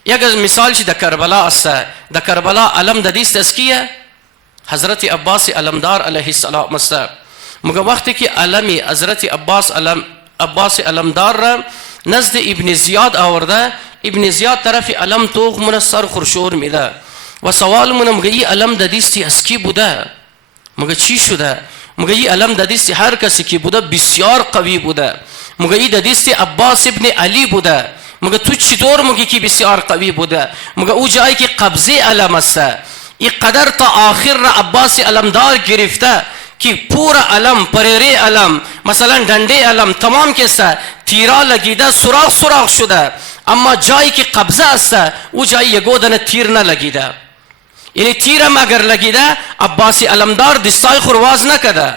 یک از مثال چی د کربلا است، د کربلا علم د دست از کیه؟ حضرت عباس علمدار علیه السلام است. مگه وقتی که علمی حضرت عباس علمدار را نزد ابن زیاد آورده، ابن زیاد طرف علم توغ من سر خرشور میده و سوال من مگه ای علم د دستی از کی بوده؟ مگه چی شده؟ مگه ای علم د دستی هر کسی که بوده بسیار قوی بوده، مگه ای د دستی عباس ابن علی بوده، مگه تو چطور مگه که بسیار قوی بوده؟ مگه او جایی که قبضه علم است این قدر تا آخر را عباس علمدار گرفته که پورا علم پریره علم مثلا ڈنڈے علم تمام کسا تیرا لگیده سراخ سراخ شده، اما جایی که قبضه است او جایی یگودن تیر نلگیده. یعنی تیرم اگر لگیده عباس علمدار دستای خورواز نکده،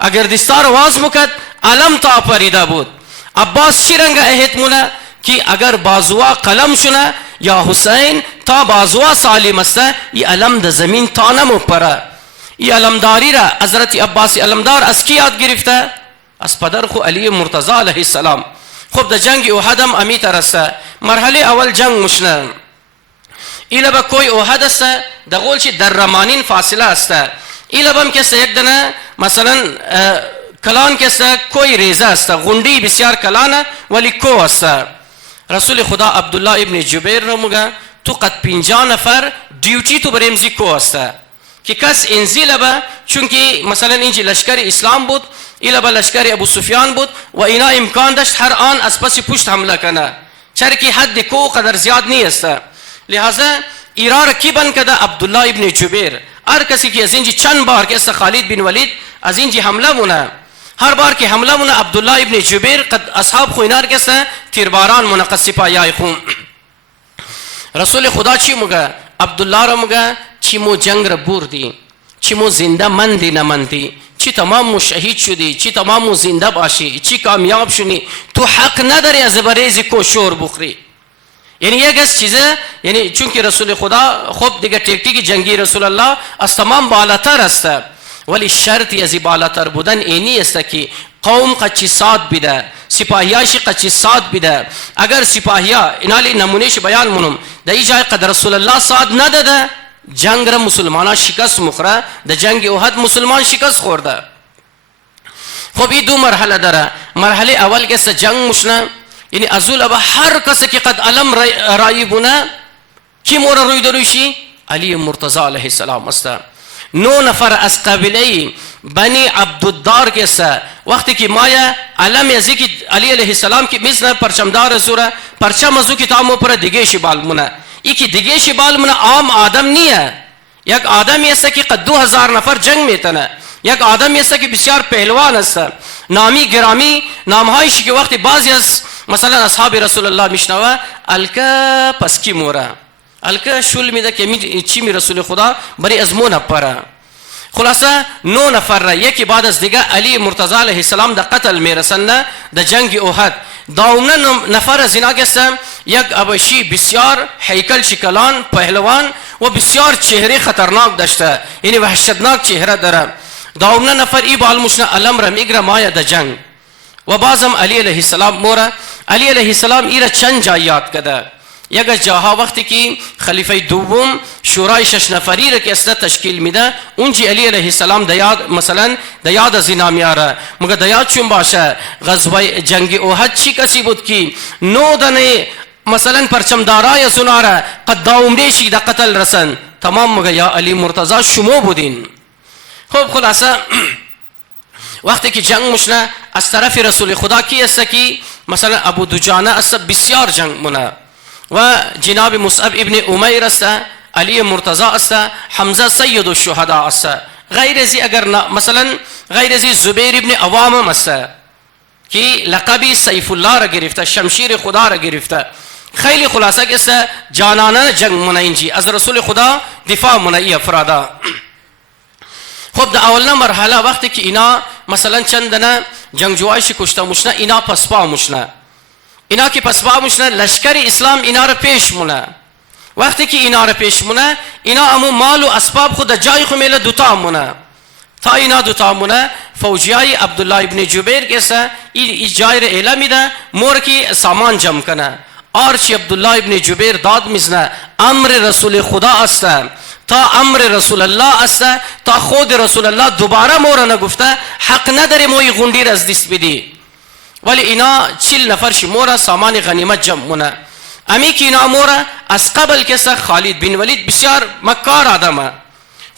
اگر دستار واز مکد علم تا پریده بود. عباس چی رنگ احت مونه که اگر بازوا قلم شونه یا حسین تا بازوا سالم است ای علم د زمین تا نمو پره. ای علمداری را حضرت عباس علمدار از کی یاد گرفته؟ از پدر خو علی مرتضی علیه السلام. خب د جنگ احد هم امی ترسته، مرحله اول جنگ مشنه ایلا با کوی احد است د غول چی در رمانین فاصله است، ایلا بم که یک دنه مثلا کلان که کوی ریزه است، غندی بسیار کلانه ولی کو است. رسول خدا عبدالله ابن جبیر رو مگه تو قد 50 نفر دیوتی تو برمزی کو است که کس انزی لبه، چونکه مثلا اینجی لشکر اسلام بود، ایلا با لشکر ابو سفیان بود و اینا امکان داشت هر آن از پس پشت حمله کنه، چرکی حد کو قدر زیاد نیست. لہذا ایرار کی بن کده عبدالله ابن جبیر. هر کسی که از اینجی چند بار که است خالد بن ولید از اینجی حمله مونه، هر بار که حمله مونه عبدالله ابن جبیر قد اصحاب خوینار که است تیرباران منقص سپاهیای خون. رسول خدا چی مگه؟ عبدالله را مگه چی مو جنگ را بردی، چی مو زنده مندی نمندی، چی تمام مو شهید شدی، چی تمام مو زنده باشی، چی کامیاب شدی، تو حق نداری از بریزی کو شور بخوری. یعنی یک از چیزه، یعنی چونکه رسول خدا خب دیگه تکتیک جنگی رسول الله از تمام بالاتر است، ولی شرطی از بالاتر بودن اینی است که قوم قچی ساد بیده، سپاهیایش قچی ساد بیده. اگر سپاهیا اینالی نمونهش بیان منم در ای جای قد رسول الله ساد نداده جنگ را مسلمانا شکست مخوره، در جنگ احد مسلمان شکست خورده. خب این دو مرحله داره. مرحله اول که جنگ مشنه، یعنی ازول ابا هر کسی که قد علم رایی بونه کی مورا روی دروشی؟ علی مرتضی علیه السلام است. 9 نفر از قبیله بنی عبدالدار که است، وقتی که مایا علم یزی که علی علیه السلام که مثل پرچمدار زوره پرچم ازو که تامو پر دیگه شبال مونه، ای که دیگه شبال مونه عام آدم نیه، یک آدمی است که قد 2000 نفر جنگ میتنه، یک آدمی است که بسیار پهلوان است. نامی گرامی نامهایشی که وقتی بعضی از مثلا اصحاب رسول الله میشنوه الکه پس کی موره، الکه شل میده که چی می رسول خدا برای از مو نپره. خلاصه 9 نفر را یکی بعد از دیگه علی مرتضی علیه السلام در قتل میرسنده در جنگ احد. داومه نفر از اینا گستم یک ابشی بسیار هیکل شکلان پهلوان و بسیار چهره خطرناک داشته، یعنی وحشتناک چهره داره. داومه نفر ای بالمشنا علم را میگره مایا در جنگ و بازم علی علیه السلام موره. علی علیه السلام ایره چند جا یاد کده. یک از جاها وقتی که خلیفه دوم شورای 6 نفری را که است تشکیل میده اونجی علی علیه السلام دیاد مثلا دیاد از اینا میاره. مگه دیاد چون باشه غزوه جنگ احد چی کسی بود که 9 دنه مثلا پرچمدارای سناره قد داومریشی در قتل رسن تمام. مگه یا علی مرتضی شما بودین. خب خلاصه وقتی که جنگ مشنه از طرف رسول خدا کی است که مثلا ابو دجانه است بسیار جنگ مونه و جناب مصعب ابن عمیر است، علی مرتضی است، حمزه سید الشهدا است. غیر ازی اگر مثلا غیر ازی زبیر ابن عوام است که لقبی سیف الله را گرفته، شمشیر خدا را گرفته. خیلی خلاصه که است جانانه جنگ مونه اینجی از رسول خدا دفاع مونه ای افرادا. خب در اولنا مرحله وقتی که اینا مثلا چندنه جنگجوهایش کشته مشنه اینا پسپا مشنه، اینا که پسپا مشنه لشکر اسلام اینا را پیش مونه. وقتی که اینا را پیش مونه اینا امو مال و اسباب خود جای خو میله دوتا مونه. تا اینا دوتا مونه فوجیای عبدالله ابن جبیر کسه ای جای را اعلام میده مور که سامان جمع کنه. آرچی عبدالله ابن جبیر داد میزنه امر رسول خدا است، تا امر رسول الله است، تا خود رسول الله دوباره مور نگفته حق نداره موی غندیر از دست بدی. ولی اینا 40 نفر شموره سامان غنیمت جمع مونه. امی که اینا موره از قبل کسه خالد بن ولید بسیار مکار آدمه.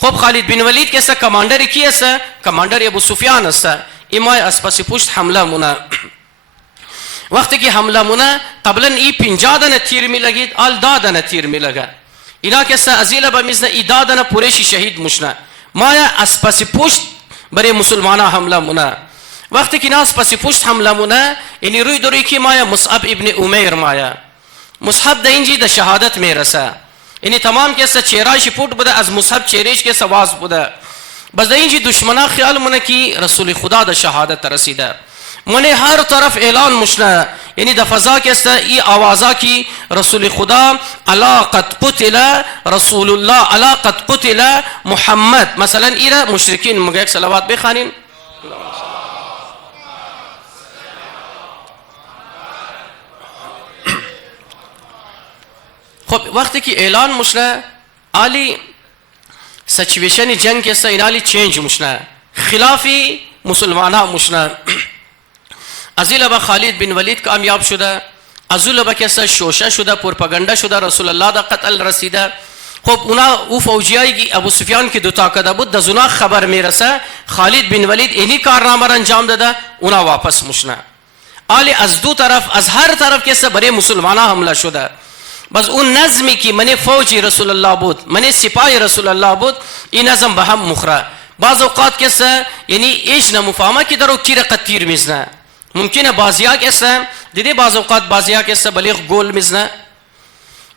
خب خالد بن ولید کسه کماندر کی است؟ کماندر ابو سفیان است. ایمای از پس پشت حمله مونه. وقتی که حمله مونه قبلا ای 50 دانه تیر می لگید آل 10 دانه تیر می لگه. اینا کسه ازیله با میزنه ای 10 دانه پورشی شهید مشنه. مایا از پس پشت برای مسلمانا حمله مونه. وقتی که ناس پس پشت حمله مونه یعنی روی دوری که مایا مصعب ابن عمیر مایا مصعب ده اینجی ده شهادت میرسه. یعنی تمام کسه چهرهش پوت بوده از مصعب چهرهش که سواز بوده. بس ده اینجی دشمنا خیال مونه که رسول خدا ده شهادت رسیده. منه هر طرف اعلان مشنه یعنی ده فضا کسه ای آوازا کی رسول خدا الا قد قتل رسول الله الا قد قتل محمد. مثلا ایره مشرکین مگه یک صلوات بخوانیم. خب وقتی که اعلان مشنه آلی سچویشن جنگ کسا این آلی چینج مشنه خلافی مسلمان ها مشنه. ازیل با خالد بن ولید کامیاب شده، ازیل با کسا شوشه شده، پروپاگاندا شده، رسول الله دا قتل رسیده. خب اونا او فوجیایی ابو سفیان که دوتا کده بود دزونا خبر میرسه خالد بن ولید اینی کارنامه را انجام داده، اونا واپس مشنه. آلی از دو طرف از هر طرف کسا برای مسلمان ها حمله شده. بس اون نظمی که من فوجی رسول الله بود من سپاه رسول الله بود این نظم به هم مخره. بعض اوقات کسا یعنی ایش نمفهمه که درو کی رقت تیر میزنه. ممکنه بازیا کسا دیدی بعض اوقات بازیا کسا بلیغ گل میزنه.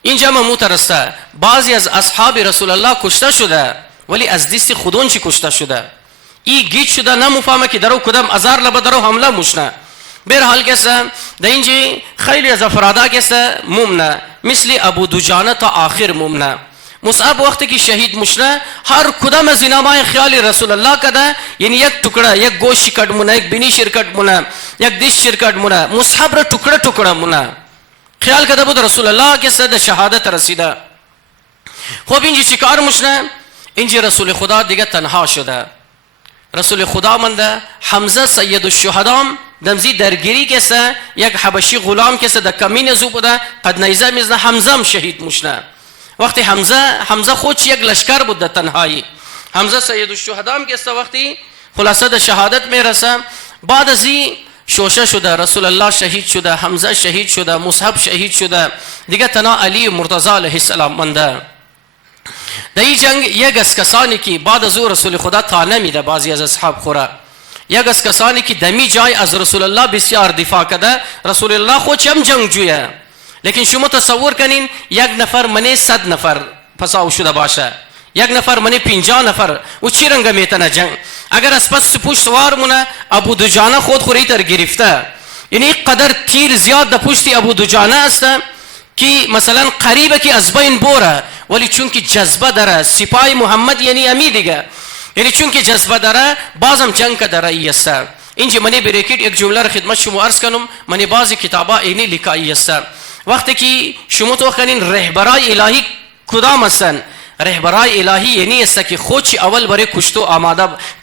اینجا مترسته بعضی از اصحاب رسول الله کشته شده ولی از دست خودون چی کشته شده. ای گیج شده نمفهمه که درو کدام ازار لبه درو حمله مشنه. برحال کسا در اینجی خیلی از افرادا کسا ممنه مثل ابو دجانه تا آخر ممنه. مصعب وقتی که شهید مشنه هر کدام از اینامای خیالی رسول الله کده یعنی یک ټکړه یک گوش شکٹ مونه یک بینی شرکت مونه یک دیش شرکت مونه مصعب را ټکړه ټکړه مونه خیال کده بود رسول الله کسا ده شهادت رسیده. خب اینجی چیکار مشنه اینجی رسول خدا دیگه تنها شده. رسول خدا منده حمزه سید الشهدام دمزی درگیری کسه یک حبشی غلام کسه در کمین زو بوده قد نیزه میزنه حمزه هم شهید مشنه. وقتی حمزه خودش یک لشکر بود در تنهایی. حمزه سید الشهدام کسه وقتی خلاصه در شهادت میرسه بعد ازی شوشه شده رسول الله شهید شده، حمزه شهید شده، مصعب شهید شده، دیگه تنها علی مرتضی علیه السلام منده. در این جنگ یک از کسانی که بعد از او رسول خدا تا نمیده بعضی از اصحاب خوره یک از کسانی که دمی جای از رسول الله بسیار دفاع کرده. رسول الله خودش هم جنگجویه، لیکن شما تصور کنین یک نفر منه 100 نفر پساو شده باشه، یک نفر منه 50 نفر، او چی رنگ میتونه جنگ؟ اگر از پس سپوش سوار مونه ابو دجانه خود خوری تر گرفته، یعنی قدر تیر زیاد در پشت ابو دجانه است که مثلا قریبه که از بین بوره، ولی چون که جذبه داره سپاه محمد یعنی امی دیگه، یعنی چون که جذبه داره بازم جنگ که داره ای است. اینجا منی بریکید یک جمله را خدمت شما عرض کنم، منی بعضی کتابا اینی لکایی است. وقتی که شما تو خنین رهبرای الهی کدام هستن؟ رهبرای الهی یعنی است که خودش اول برای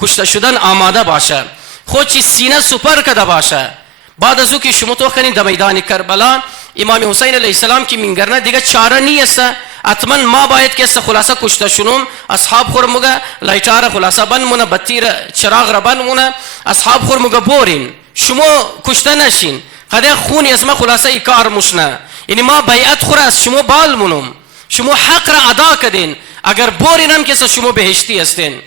کشته شدن آماده باشه، خودش سینه سپر کرده باشه. بعد از او که شما تو خنین در میدان کربلا امام حسین علیه السلام که منگرنه دیگه چاره نیست، حتما ما باید که خلاصه کشته شنوم، اصحاب خورمگه لایتار خلاصه بند مونه، بطیر چراغ را بند مونه، اصحاب خورمگه بورین، شما کشته نشین، قده خونی از ما خلاصه ای کار مشنه، یعنی ما بیعت خور از شما بال مونم، شما حق را ادا کدین، اگر بورین هم که شما بهشتی هستین.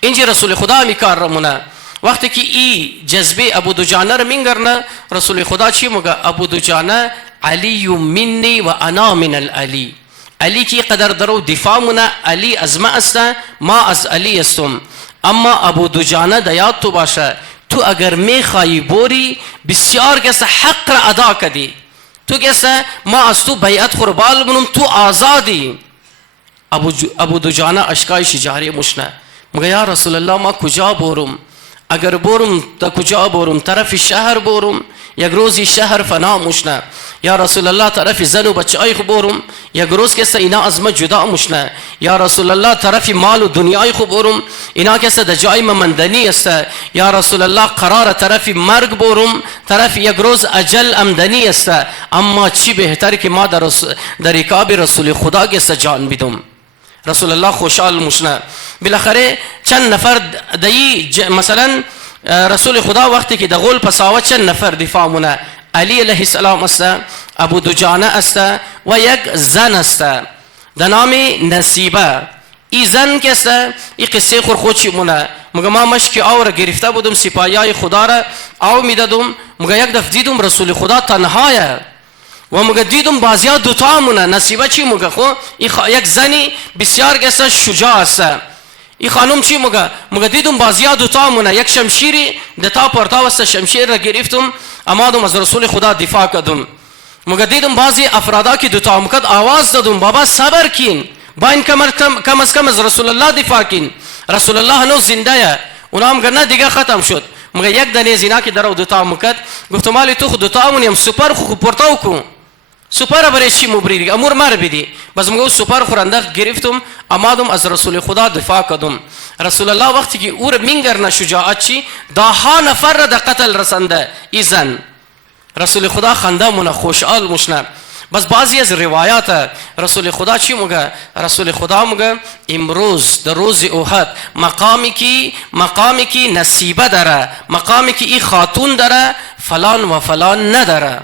اینجا رسول خدا می کار را مونه. وقتی که ای جذبه ابو دجانه را منگرنه، رسول خدا چی مگه؟ ابو دجانه علی منی و انا من العلی، علی کی قدر درو دفاع مونه، علی از ما است، ما از علی استم. اما ابو دجانه دیاد تو باشه، تو اگر میخوایی بوری بسیار کس حق را ادا کدی، تو کس ما از تو بیعت قربال منم، تو آزادی. ابو دجانه اشکایش جاری مشنه، مگه یا رسول الله ما کجا بورم؟ اگر بورم تا کجا بورم؟ طرف شهر بورم، یک روزی شهر فنا مشنه. یا رسول الله طرف زن و بچه ای خو بورم، یک روز کسا اینا از ما جدا مشنه. یا رسول الله طرف مال و دنیای خو بورم، اینا کسا در جای ممندنی است. یا رسول الله قرار طرف مرگ بورم، طرف یک روز اجل امدنی است. اما چی بهتر که ما در رکاب رسول خدا کسا جان بدم. رسول الله خوشحال مشنه. بالاخره چند نفر دایی مثلا رسول خدا وقتی که دغول پساوه چند نفر دفاع مونه؟ علی علیه السلام است، ابو دجانه است و یک زن است در نام نصیبه. ای زن که است ای قصه خودشی مونه، مگه ما مشکی آو را گرفته بودم سپاهیای خدا را آو میدادم، مگه یک دفعه دیدم رسول خدا تنهایه و مگه دیدم بازیا دوتا مونه. نصیبه چی مگه؟ خو یک زنی بسیار که شجاع است. ای خانم چی مگه دیدم بازیا دوتا مونه، یک شمشیری دتا پرتاو است، شمشیر را گرفتم امادم از رسول خدا دفاع کردم. مگه دیدم بعضی افرادا که دوتا مکد آواز دادم بابا صبر کین، با این کم از کم از رسول الله دفاع کین، رسول الله هنوز زنده. اونا هم نه دیگه ختم شد. مگه یک دنه زینا که درو دوتا مکد، گفتم مالی تو خود دوتا مونیم سپر خو پرتاو کن، سپر برای چی مبریدی امور مر بدی. بس مگه سپر خورنده گرفتم امادم از رسول خدا دفاع کردم. رسول الله وقتی که اور منگرنه شجاعت چی داها نفر را در قتل رسنده ای زن، رسول خدا خنده مونه خوشحال مشنه. بس بعضی از روایات رسول خدا چی مگه؟ رسول خدا مگه امروز در روز احد مقامی کی نصیبه داره، مقامی کی ای خاتون داره، فلان و فلان نداره.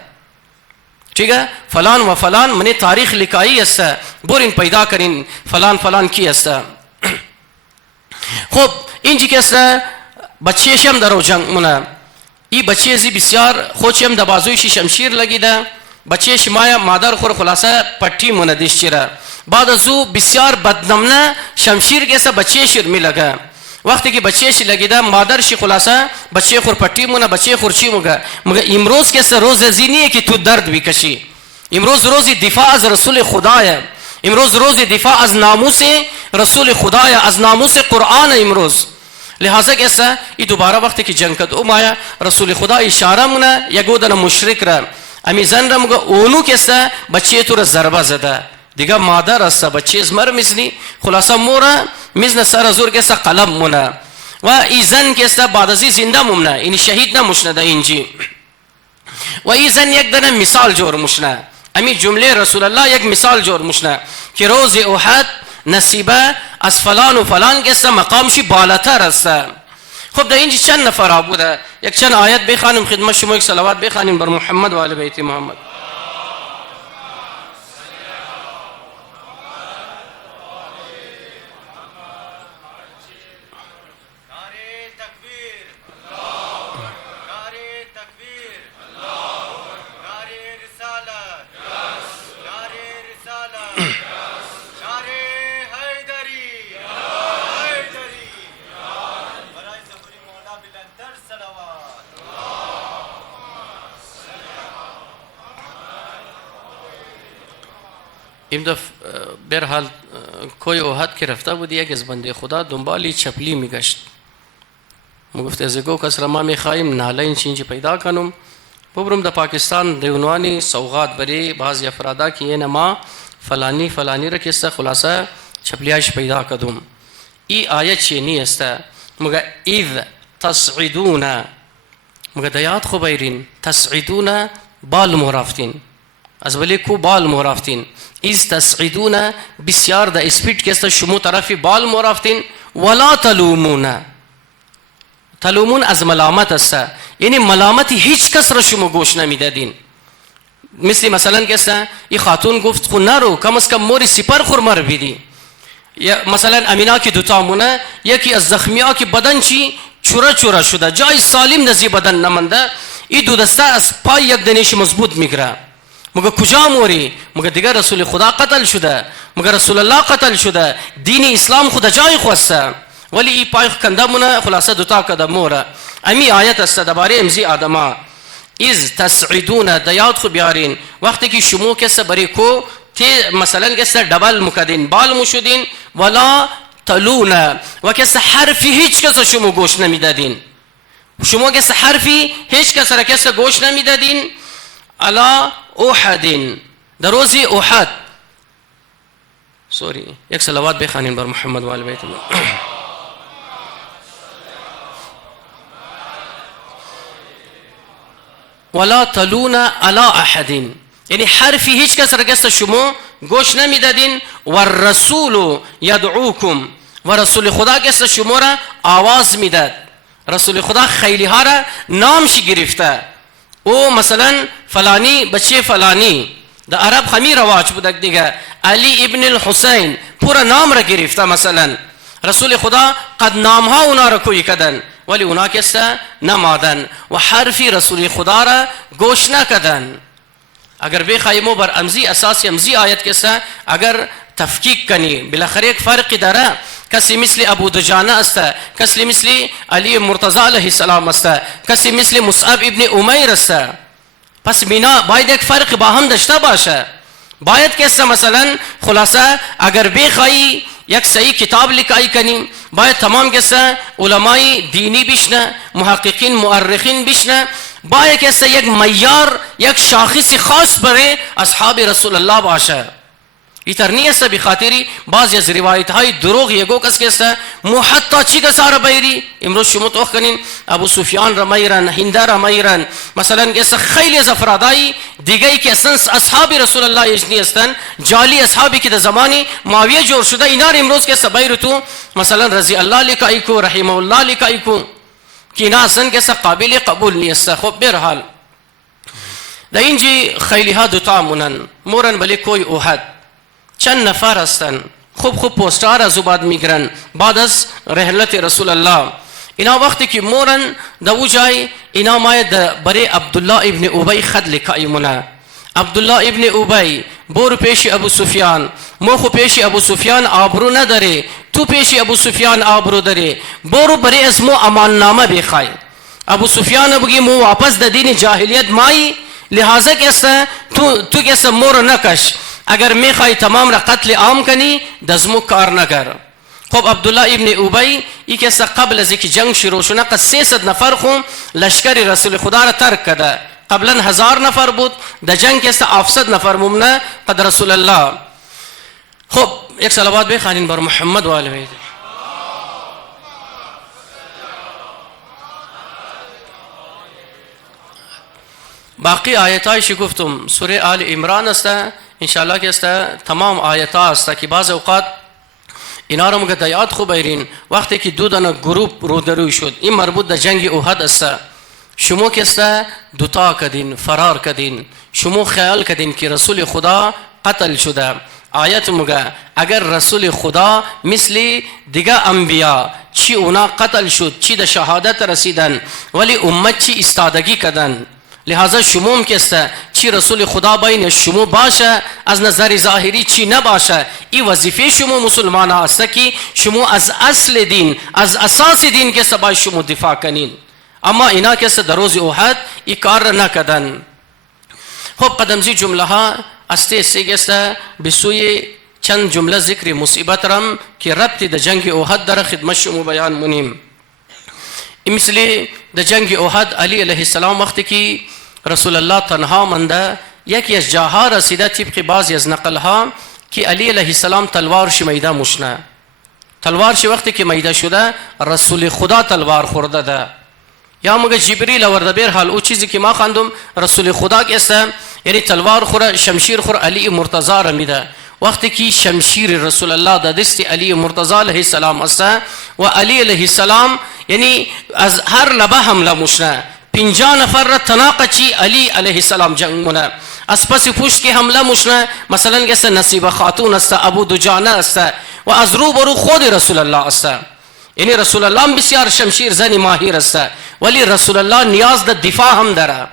چیگه؟ فلان و فلان منی تاریخ لکایی است، برین پیدا کرین فلان فلان کی است. خب اینجی که است بچهش هم در جنگ مونه، ای بچه زی بسیار خودشم در بازویش شمشیر لگیده، بچهش مادر خور خلاصه پٹی مونه دیش چرا. بعد از او بسیار بدنمنه شمشیر که است بچهش می لگه. وقتی که بچهش لگیده مادرش خلاصه بچه خور پٹی مونه، بچه خور چی مگه؟ مگه امروز که است روز زینیه که تو درد بکشی، امروز روز دفاع از رسول خدایه، امروز روز دفاع از ناموس رسول خدایه، از ناموس قرآن امروز. لہذا که است ای دوباره وقتی که جنگ کد او مایا رسول خدا اشاره مونه یگو دن مشرک را امی زن را مگه اونو که است بچه تو را ضربه زده، دیگه مادر است بچه از مر میزنی خلاصه مورا میزن سر زور که است قلب مونه. و ای زن که است بعد ازی زنده ممنه، این شهید نمشنه ده اینجی. و ای زن یک دنه مثال جور مشنه، امی جمله رسول الله یک مثال جور مشنه که روز احد نصیبه از فلان و فلان که است مقامشی بالاتر است. خب در اینجا چند نفر بوده؟ یک چند آیت بخوانیم خدمت شما، یک صلوات بخوانیم بر محمد و آل بیت محمد. این دفعه برحال کوی اوحد که رفته بود، یک از بنده خدا دنبالی چپلی میگشت. گفت از گو کس را ما میخواهیم نالین چینجی پیدا کنم، ببرم در پاکستان دیونوانی سوغات بری بعضی افرادا که این ما فلانی فلانی را کسته خلاصه چپلیاش پیدا کدم. ای آیت چی نیسته مگه اذ تصعدون، مگه دیاد خو بیرین تصعدون بال مرافتین از ولی کو بال مرافتین، از تصعدون بسیار دا اسپید کسته شمو طرفی بال مرافتین، ولا تلومون، تلومون از ملامت است، یعنی ملامتی هیچ کس را شما گوش نمیدادین. مثلا کسته ای خاتون گفت خو نرو کم از کم موری سپر خورمر بیدی، یا مثلا امینا که دوتا مونه، یکی از زخمیا که بدن چی چوره چوره شده، جای سالم نزی بدن نمانده، این دو دسته از پای یک دنیش مضبوط میگره. مگه کجا موری؟ مگه دیگه رسول خدا قتل شده، مگه رسول الله قتل شده، دین اسلام خدا جای خواسته، ولی ای پای کنده مونه خلاصه دوتا کده موره. امی آیت است درباره امزی آدما، از تسعدون دیاد خو بیارین وقتی که شما کسه بری کو تی مثلا کسه دبل مکدین بال مشودین، ولا تلون و کسه حرفی هیچ کسه شما گوش نمیدادین، شما کسه حرفی هیچ کسه را کسه گوش نمیدادین. الا احد، در روز احد، سوری یک صلوات بخوانین بر محمد و آل بیت الله. ولا تلون على احد، یعنی حرفی هیچ کس را کس شما گوش نمیدادین. و الرسول یدعوکم، و رسول خدا کس شما را آواز میداد. رسول خدا خیلی ها را نامش گرفته، او مثلا فلانی بچه فلانی، در عرب خمی رواج بودک دیگه، علی ابن الحسین پورا نام را گرفته. مثلا رسول خدا قد نام ها اونا را کوی کدن، ولی اونا کسته نمادن و حرفی رسول خدا را گوش نکدن. اگر بخوایمو بر امزی اساسی امزی آیت کسته اگر تفکیک کنی، بالاخره یک فرقی داره. کسی مثل ابو دجانه است، کسی مثل علی مرتضی علیه السلام است، کسی مثل مصعب ابن امیر است. پس بینا باید یک فرق با هم داشته باشه. باید کسته مثلا خلاصه اگر بخوایی یک صحیح کتاب لکای کنیم، باید تمام کسه علمای دینی بشنه، محققین مؤرخین بشنه، باید کسه یک معیار یک شاخص خاص برای اصحاب رسول الله باشه. ایتر نیست بخاطری بعضی از روایت های دروغ یگو کس کسته محتا چی کسا را بیری. امروز شما توخ کنین ابو سفیان را میرن، هنده را میرن، مثلا کسه خیلی از افرادای دیگه که اصلا اصحاب رسول الله اجنی هستن، جالی اصحابی که در زمانی معاویه جور شده، اینا را امروز کسه بیرو تو مثلا رضی الله لکای کو، رحمه الله لکای کو، که اینا اصلا کسه قابل قبول نیست. خب برحال در اینجی خیلی ها دوتا مورن بلی کوی اوحد چند نفر هستن، خوب پوستار از بعد میگرن بعد از رحلت رسول الله. اینا وقتی که مورن دو جای اینا ماید برای عبدالله ابن ابی خط لکایمونه. عبدالله ابن ابی برو پیش ابو سفیان، مو پیش ابو سفیان آبرو نداره، تو پیش ابو سفیان آبرو داره، برو برای اسمو امان نامه بخوای. ابو سفیان بگی مو واپس د دین جاهلیت مای، لہذا کسا تو کسا مور نکش، اگر میخوای تمام را قتل عام کنی دزمو کار نکر. خب عبدالله ابن ابی ای کسا قبل از اینکه جنگ شروع شد قد 300 نفر خو لشکر رسول خدا را ترک کده. قبلا 1000 نفر بود، در جنگ کسا 700 نفر ممنه قد رسول الله. خب یک صلوات بخوانین بر محمد و آل بیت. باقی آیتایش گفتم سوره آل عمران است، انشاءالله که است تمام آیت ها است که بعض اوقات اینا رو مگه یاد خوب بیرین. وقتی که دو دانه گروپ رو دروی شد، این مربوط در جنگ احد است، شما که است دوتا کدین فرار کدین، شما خیال کدین که رسول خدا قتل شده. آیت مگه اگر رسول خدا مثل دیگه انبیا چی اونا قتل شد، چی در شهادت رسیدن، ولی امت چی استادگی کدن، لہذا شما هم کسته چی رسول خدا بین شما باشه، از نظر ظاهری چی نباشه. این وظیفه شما مسلمان هست که شما از اصل دین، از اساس دین کسته باید شما دفاع کنین. اما اینا کسته در روز احد ای کار نکدن. خب قدمزی جمله ها استه سیگسته به سوی چند جمله ذکر مصیبت رم که ربط د جنگ احد در خدمت شما بیان منیم. مثل د جنگ احد علی علیه السلام وقتی که رسول الله تنها منده، یکی از جاها رسیده طبق بعضی از نقلها که علی علیه السلام تلوارش میده مشنه. تلوارش وقتی که میده شده رسول خدا تلوار خورده ده، یا مگه جبریل ورده بیر حال او چیزی که ما خواندم رسول خدا که است، یعنی تلوار خوره شمشیر خور علی مرتضی را میده. وقتی که شمشیر رسول الله در دست علی مرتضی علیه السلام است و علی علیه السلام یعنی از هر لبه حمله مشنه، 50 نفر را تناقه چی علی علیه السلام جنگ مونه، از پس پشت که حمله مشنه، مثلا گسته نصیبه خاتون است، ابو دجانه است و از رو برو خود رسول الله است. یعنی رسول الله بسیار شمشیر زنی ماهر است، ولی رسول الله نیاز در دفاع هم داره،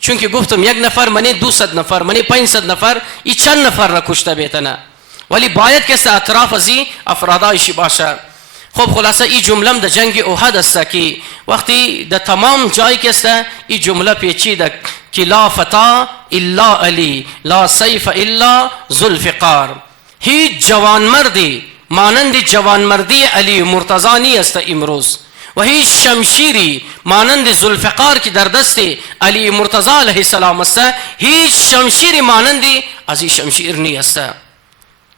چون که گفتم یک نفر منی 200 نفر منی 500 نفر ای چند نفر را کشته بیتنه، ولی باید که اطراف ازی افرادایشی باشه. خب خلاصه این جمله در جنگ احد است که وقتی در تمام جایی که است این جمله پیچیده که لا فتا الا علی لا سیف الا ذوالفقار، هیچ جوان مردی مانند جوان مردی علی مرتضی نیست امروز، و هیچ شمشیری مانند ذوالفقار که در دست علی مرتضی علیه السلام است هیچ شمشیری مانند از این شمشیر نیست.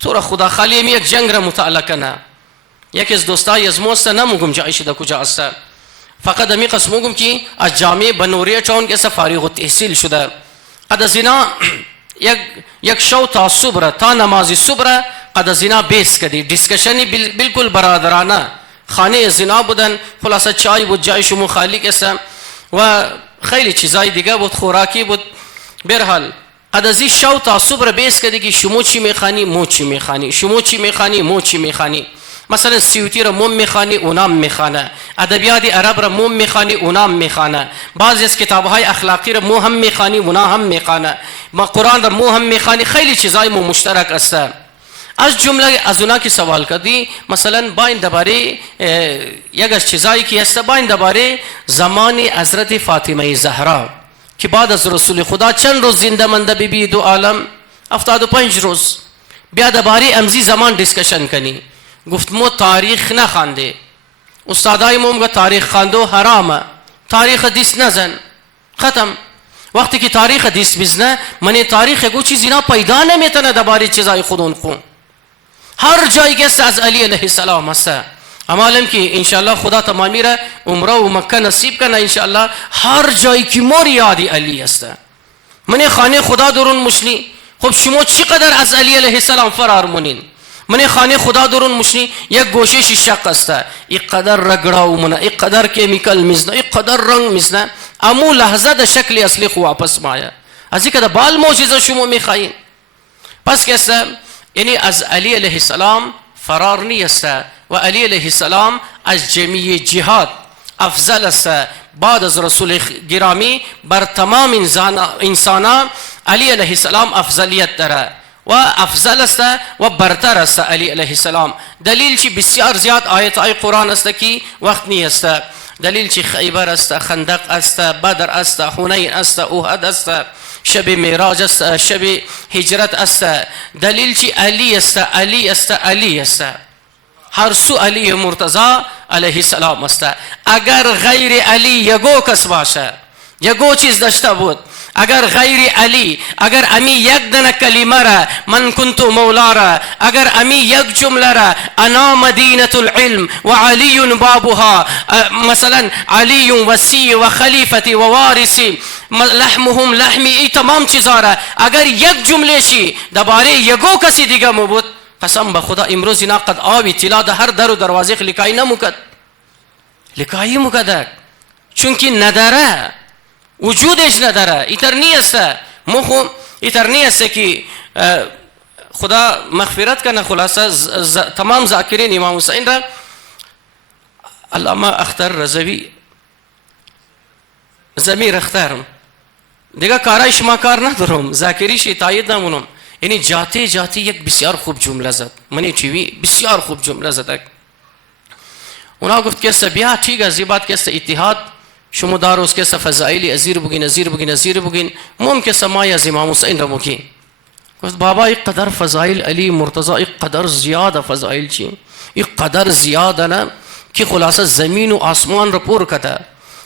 تو را خدا خالی یک جنگ را مطالعه کنه. یکی از دوستای از موست نموگم جایش در کجا است، فقط امی قسم موگم که از جامعه بنوریه چون که فارغ التحصیل شده، قد از اینا یک شو تا صبح تا نماز صبح قد از اینا بیس کردی دیسکشنی بالکل برادرانه خانه زنا بودن، خلاصه چای بود جایش مخالی کسم و خیلی چیزای دیگه بود، خوراکی بود. برحال قد از این شو تا صبح بیس کردی که شما چی میخوانی مو چی میخوانی، شما چی میخوانی مو چی میخوانی. مثلا سیوتی را موم میخوانی اونام میخوانه، ادبیات عرب را موم میخوانی اونام میخوانه، بعضی از کتابهای اخلاقی را مو هم میخوانی اونا هم میخوانه، ما قرآن را مو هم میخوانی، خیلی چیزای مو مشترک است. از جمله از اونا که سوال کردی مثلا باین درباره یک از چیزایی که هست، باین درباره زمان حضرت فاطمه زهرا که بعد از رسول خدا چند روز زنده مانده بی دو عالم 75 روز، بیا درباره امزی زمان دیسکشن کنی. گفت مو تاریخ نخوانده، استادای موم تاریخ خواندو حرامه، تاریخ حدیث نزن، ختم. وقتی که تاریخ حدیث بزنه من تاریخ گو چیزی نا پیدا نمیتونه درباره چیزای خودون خون. هر جایی که از علی علیه السلام است، امالم که انشاءالله خدا تمامی را عمره و مکه نصیب کنه انشاءالله، هر جایی که مور یادی علی است. من خانه خدا درون مشنی، خب شما چقدر از علی علیه السلام فرار مونین؟ من خانه خدا درون مشنی یک گوشه شق است، اینقدر رگڑاو منه، اینقدر کیمیکل میزنه، اینقدر رنگ میزنه، امو لحظه د شکل اصلی خو واپس مایا، از اینکه بال معجزه شما میخواین. پس که است یعنی از علی علیه السلام فرار نیست و علی علیه السلام از جمعی جهاد افضل است. بعد از رسول گرامی بر تمام انسانا علی علیه السلام افضلیت داره و افضل است و برتر است علی علیه السلام. دلیل چی بسیار زیاد آیت های قرآن است که وقت نیست. دلیل چی خیبر است، خندق است، بدر است، حنین است، احد است، شب معراج است، شب هجرت است. دلیل چی علی است، علی است، علی است. هر سو علی مرتضی علیه السلام است. اگر غیر علی یگو کس باشه، یگو چیز داشته بود، اگر غیر علی، اگر امی یک دنه کلمه را من کنت مولا را، اگر امی یک جمله را انا مدینه العلم و علی بابها، مثلا علی وسی و خلیفتی و وارثی لحمهم لحمی، ای تمام چیزا را اگر یک جمله شی درباره یگو کسی دیگه مو بود، قسم به خدا امروز اینا قد آب اطلاع ده هر در و دروازه لکایی نموکد، لکایی مکدک، چونکه نداره، وجودش نداره، ایتر نیست. مخو ایتر نیست که خدا مغفرت کنه. خلاصه تمام ذاکرین امام حسین را علامه اختر رضوی زمیر اخترم دیگه کارایش ما کار ندارم، ذاکریش تایید نمونم. یعنی جاتی جاتی یک بسیار خوب جمله زد، منی چیوی بسیار خوب جمله زد. اونا گفت که بیا ٹھیک ہے زیبات که اتحاد شما داروز که فضائلی ازیر بگین ازیر بگین ازیر بگین، ممکن سمای از امام حسین را مکی گفت بابا یک قدر فضائل علی مرتضی یک قدر زیاد فضائل چی، یک قدر زیاد نه که خلاصه زمین و آسمان را پر کده.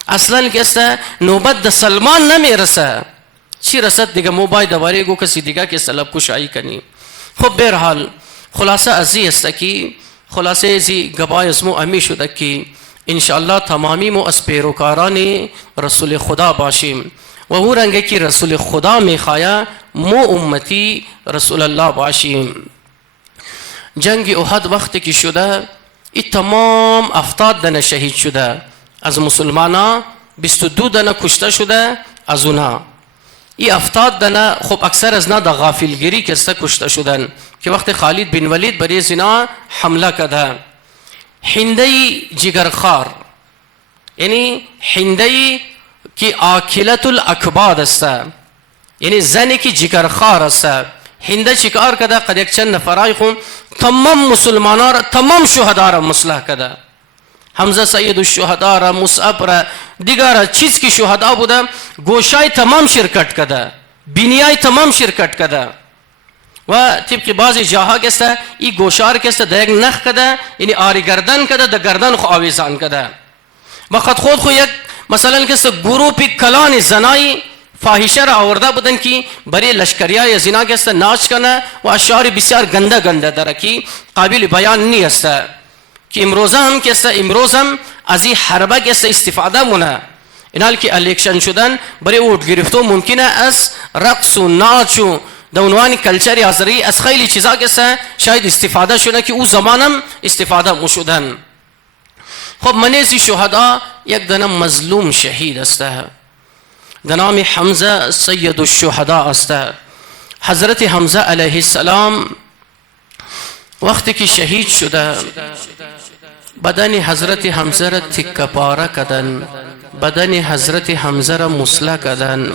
اصلا که است نوبت د سلمان نمیرسه، چی رسد دیگه مو باید دواره گو کسی دیگه که سلب کشایی کنی. خب برحال خلاصه ازی است که خلاصه ازی گبای از مو امی شده که انشاءالله تمامی مو از پیروکاران رسول خدا باشیم و او رنگه که رسول خدا میخواه مو امتی رسول الله باشیم. جنگ احد وقتی که شده این تمام 70 دنه شهید شده از مسلمانا، 22 دنه کشته شده از اونا. این 70 دنه خب اکثر از نا دا غافلگیری کسته کشته شدن که وقت خالد بن ولید برای زنا حمله کده. هنده جگرخوار یعنی هنده که آکلت الاکباد است، یعنی زنی که جگرخوار است. هنده چیکار کده؟ قد یک چند نفرای خون تمام مسلمانان را تمام شهدا را مصلح کده. حمزه سید الشهدا را، مصعب را، دیگر چیز کی شهدا بوده گوشای تمام شرکت کده، بینیای تمام شرکت کده. و طبق بعضی جاها کسته ای گوشار کسته ده یک نخ کده، یعنی آری گردن کده، ده گردن خو آویزان کده. وقت خود خو یک مثلا کسته گروپی کلان زنای فاحشه را آورده بودن که برای لشکریای زنا کسته ناچ کنه و اشعار بسیار گنده گنده داره که قابل بیان نیست که امروز هم کسته امروز هم از این حربه کسته استفاده مونه. این حال که الیکشن شدن برای اوت گرفتو ممکنه از رقص و ناچ و در عنوان کلچری آذری از خیلی چیزا کسته شاید استفاده شده که او زمانم استفاده مشدن. خب منیزی شهدا یک دنم مظلوم شهید است، در نام حمزه سید الشهدا است. حضرت حمزه علیه السلام وقتی که شهید شده بدن حضرت حمزه را تکه پاره کردن، بدن حضرت حمزه را مصلح کردن.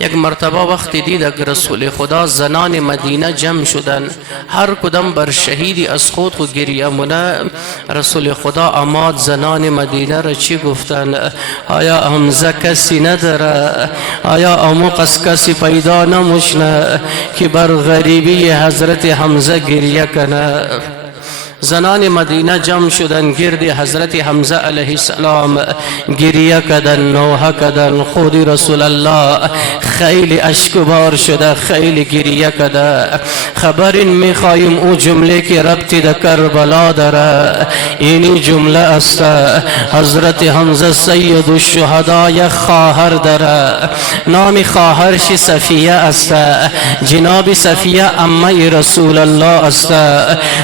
یک مرتبه وقتی دید اگر رسول خدا زنان مدینه جمع شدن هر کدام بر شهیدی از خود خود گریه مونه، رسول خدا آمد زنان مدینه را چی گفتن؟ آیا حمزه کسی نداره؟ آیا اموق از کسی پیدا نموشنه که بر غریبی حضرت حمزه گریه کنه؟ زنان مدینه جمع شدن گرد حضرت حمزه علیه السلام گریه کردن، نوحه کردن. خود رسول الله خیلی اشکبار شده، خیلی گریه کرده. خبر میخواهیم او جمله که ربطی در کربلا داره، اینی جمله است: حضرت حمزه سید الشهدا یک خواهر داره، نام خواهرش صفیه است. جناب صفیه عمه رسول الله است.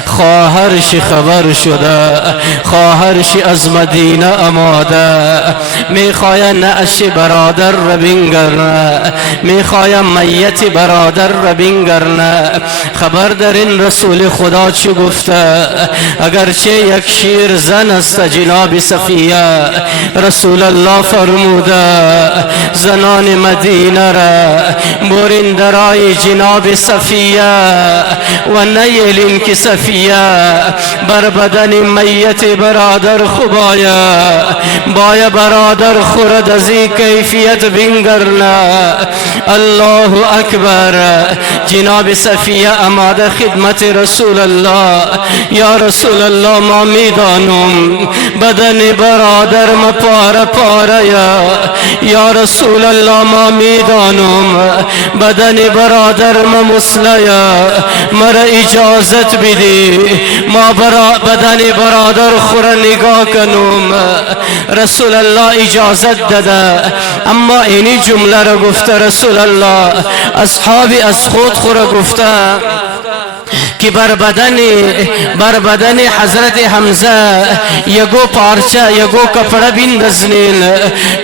خواهرش خبر شده، خواهرش از مدینه آماده، میخواه نعش برادر را بینگرنه، میخواه میت برادر را بینگرنه. خبر در این رسول خدا چی گفته؟ اگرچه یک شیر زن است جناب صفیه، رسول الله فرموده زنان مدینه را برین درای جناب صفیه و نیلین که صفیه بر بدن میت برادر خوبایا بایا برادر خورد از این کیفیت بینگرنه. الله اکبر. جناب صفیه آماده خدمت رسول الله: یا رسول الله ما میدانم بدن برادر ما پاره پاره یا رسول الله ما میدانم بدن برادر ما مسلیا، مرا اجازت بدی ما بدن برادر خور نگاه کنم. رسول الله اجازت داده، اما اینی جمله را گفته رسول الله اصحابی از خود خور گفته که بر بدن حضرت حمزه یگو پارچه یگو کپڑا بندازنین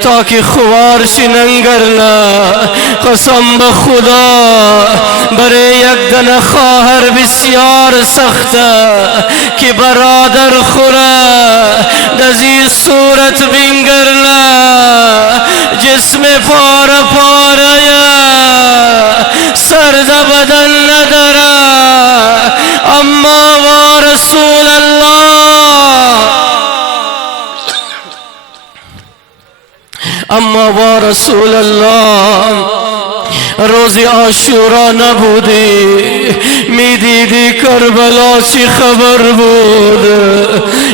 تا که خوارش ننگرنا. قسم به خدا برای یک دن خواهر بسیار سخته که برادر خوره دزی صورت بینگرنا، جسم پاره پاره سرد بدن نداره. اما و رسول الله، اما و رسول الله روز عاشورا نبودی میدیدی کربلا چی خبر بود.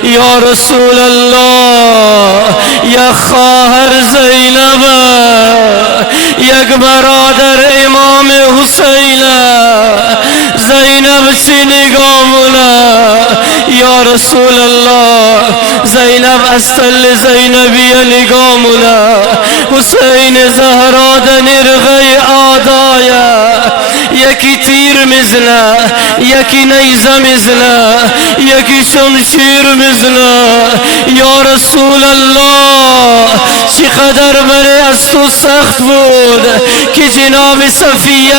یا رسول الله یک خواهر زینب، یک برادر امام حسین، زینب چی نگاه مولا. یا رسول الله زینب استل زینبی نگاه مولا. حسین زهرا نرغی آدایا یکی تیر مزنه، یکی نیزه مزنه، یکی شمشیر مزنه. یا رسول الله چقدر برای از تو سخت بود که جناب صفیه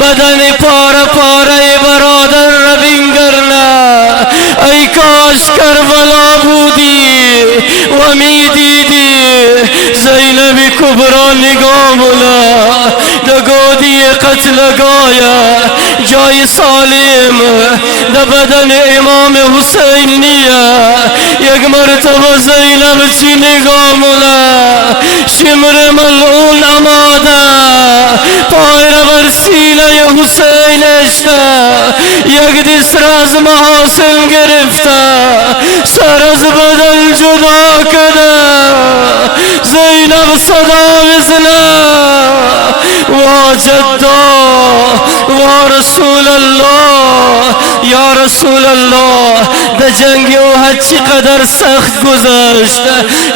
بدن پاره پاره برادر را بینگرنه. ای کاش کربلا بودی و میدیدی زینب کبرا نگاه مولا. دگودی قتل گایا جای سالم در بدن امام حسین نیا. یک مرتبه زینب چی نگاه مولا. شمر ملعون اماده پای را بر سینه حسین اشتا. یک دست را از محاسن گرفته سر از بدن جدا کده. زینب صدا بزنه و جدا و رسول الله. یا رسول الله در جنگ احد چقدر سخت گذشت،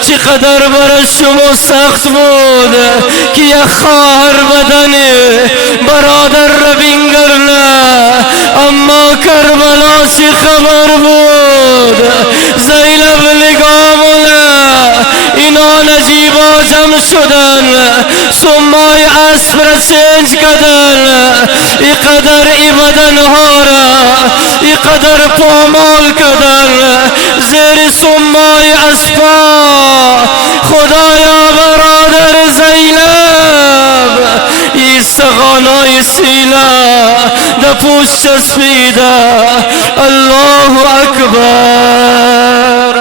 چقدر برای شما سخت بود که یک خواهر بدن برادر را بینگرنه. اما کربلا چی خبر بود. زینب نگاه مولا اینا نجیبا جمع شدن، سمای اسب را چنج کردن. اینقدر ای بدنها را اینقدر پامال کردن زیر سمای اسبا. خدایا برادر زینب ای سغانای سینه در پوست چسبیده. الله اکبر.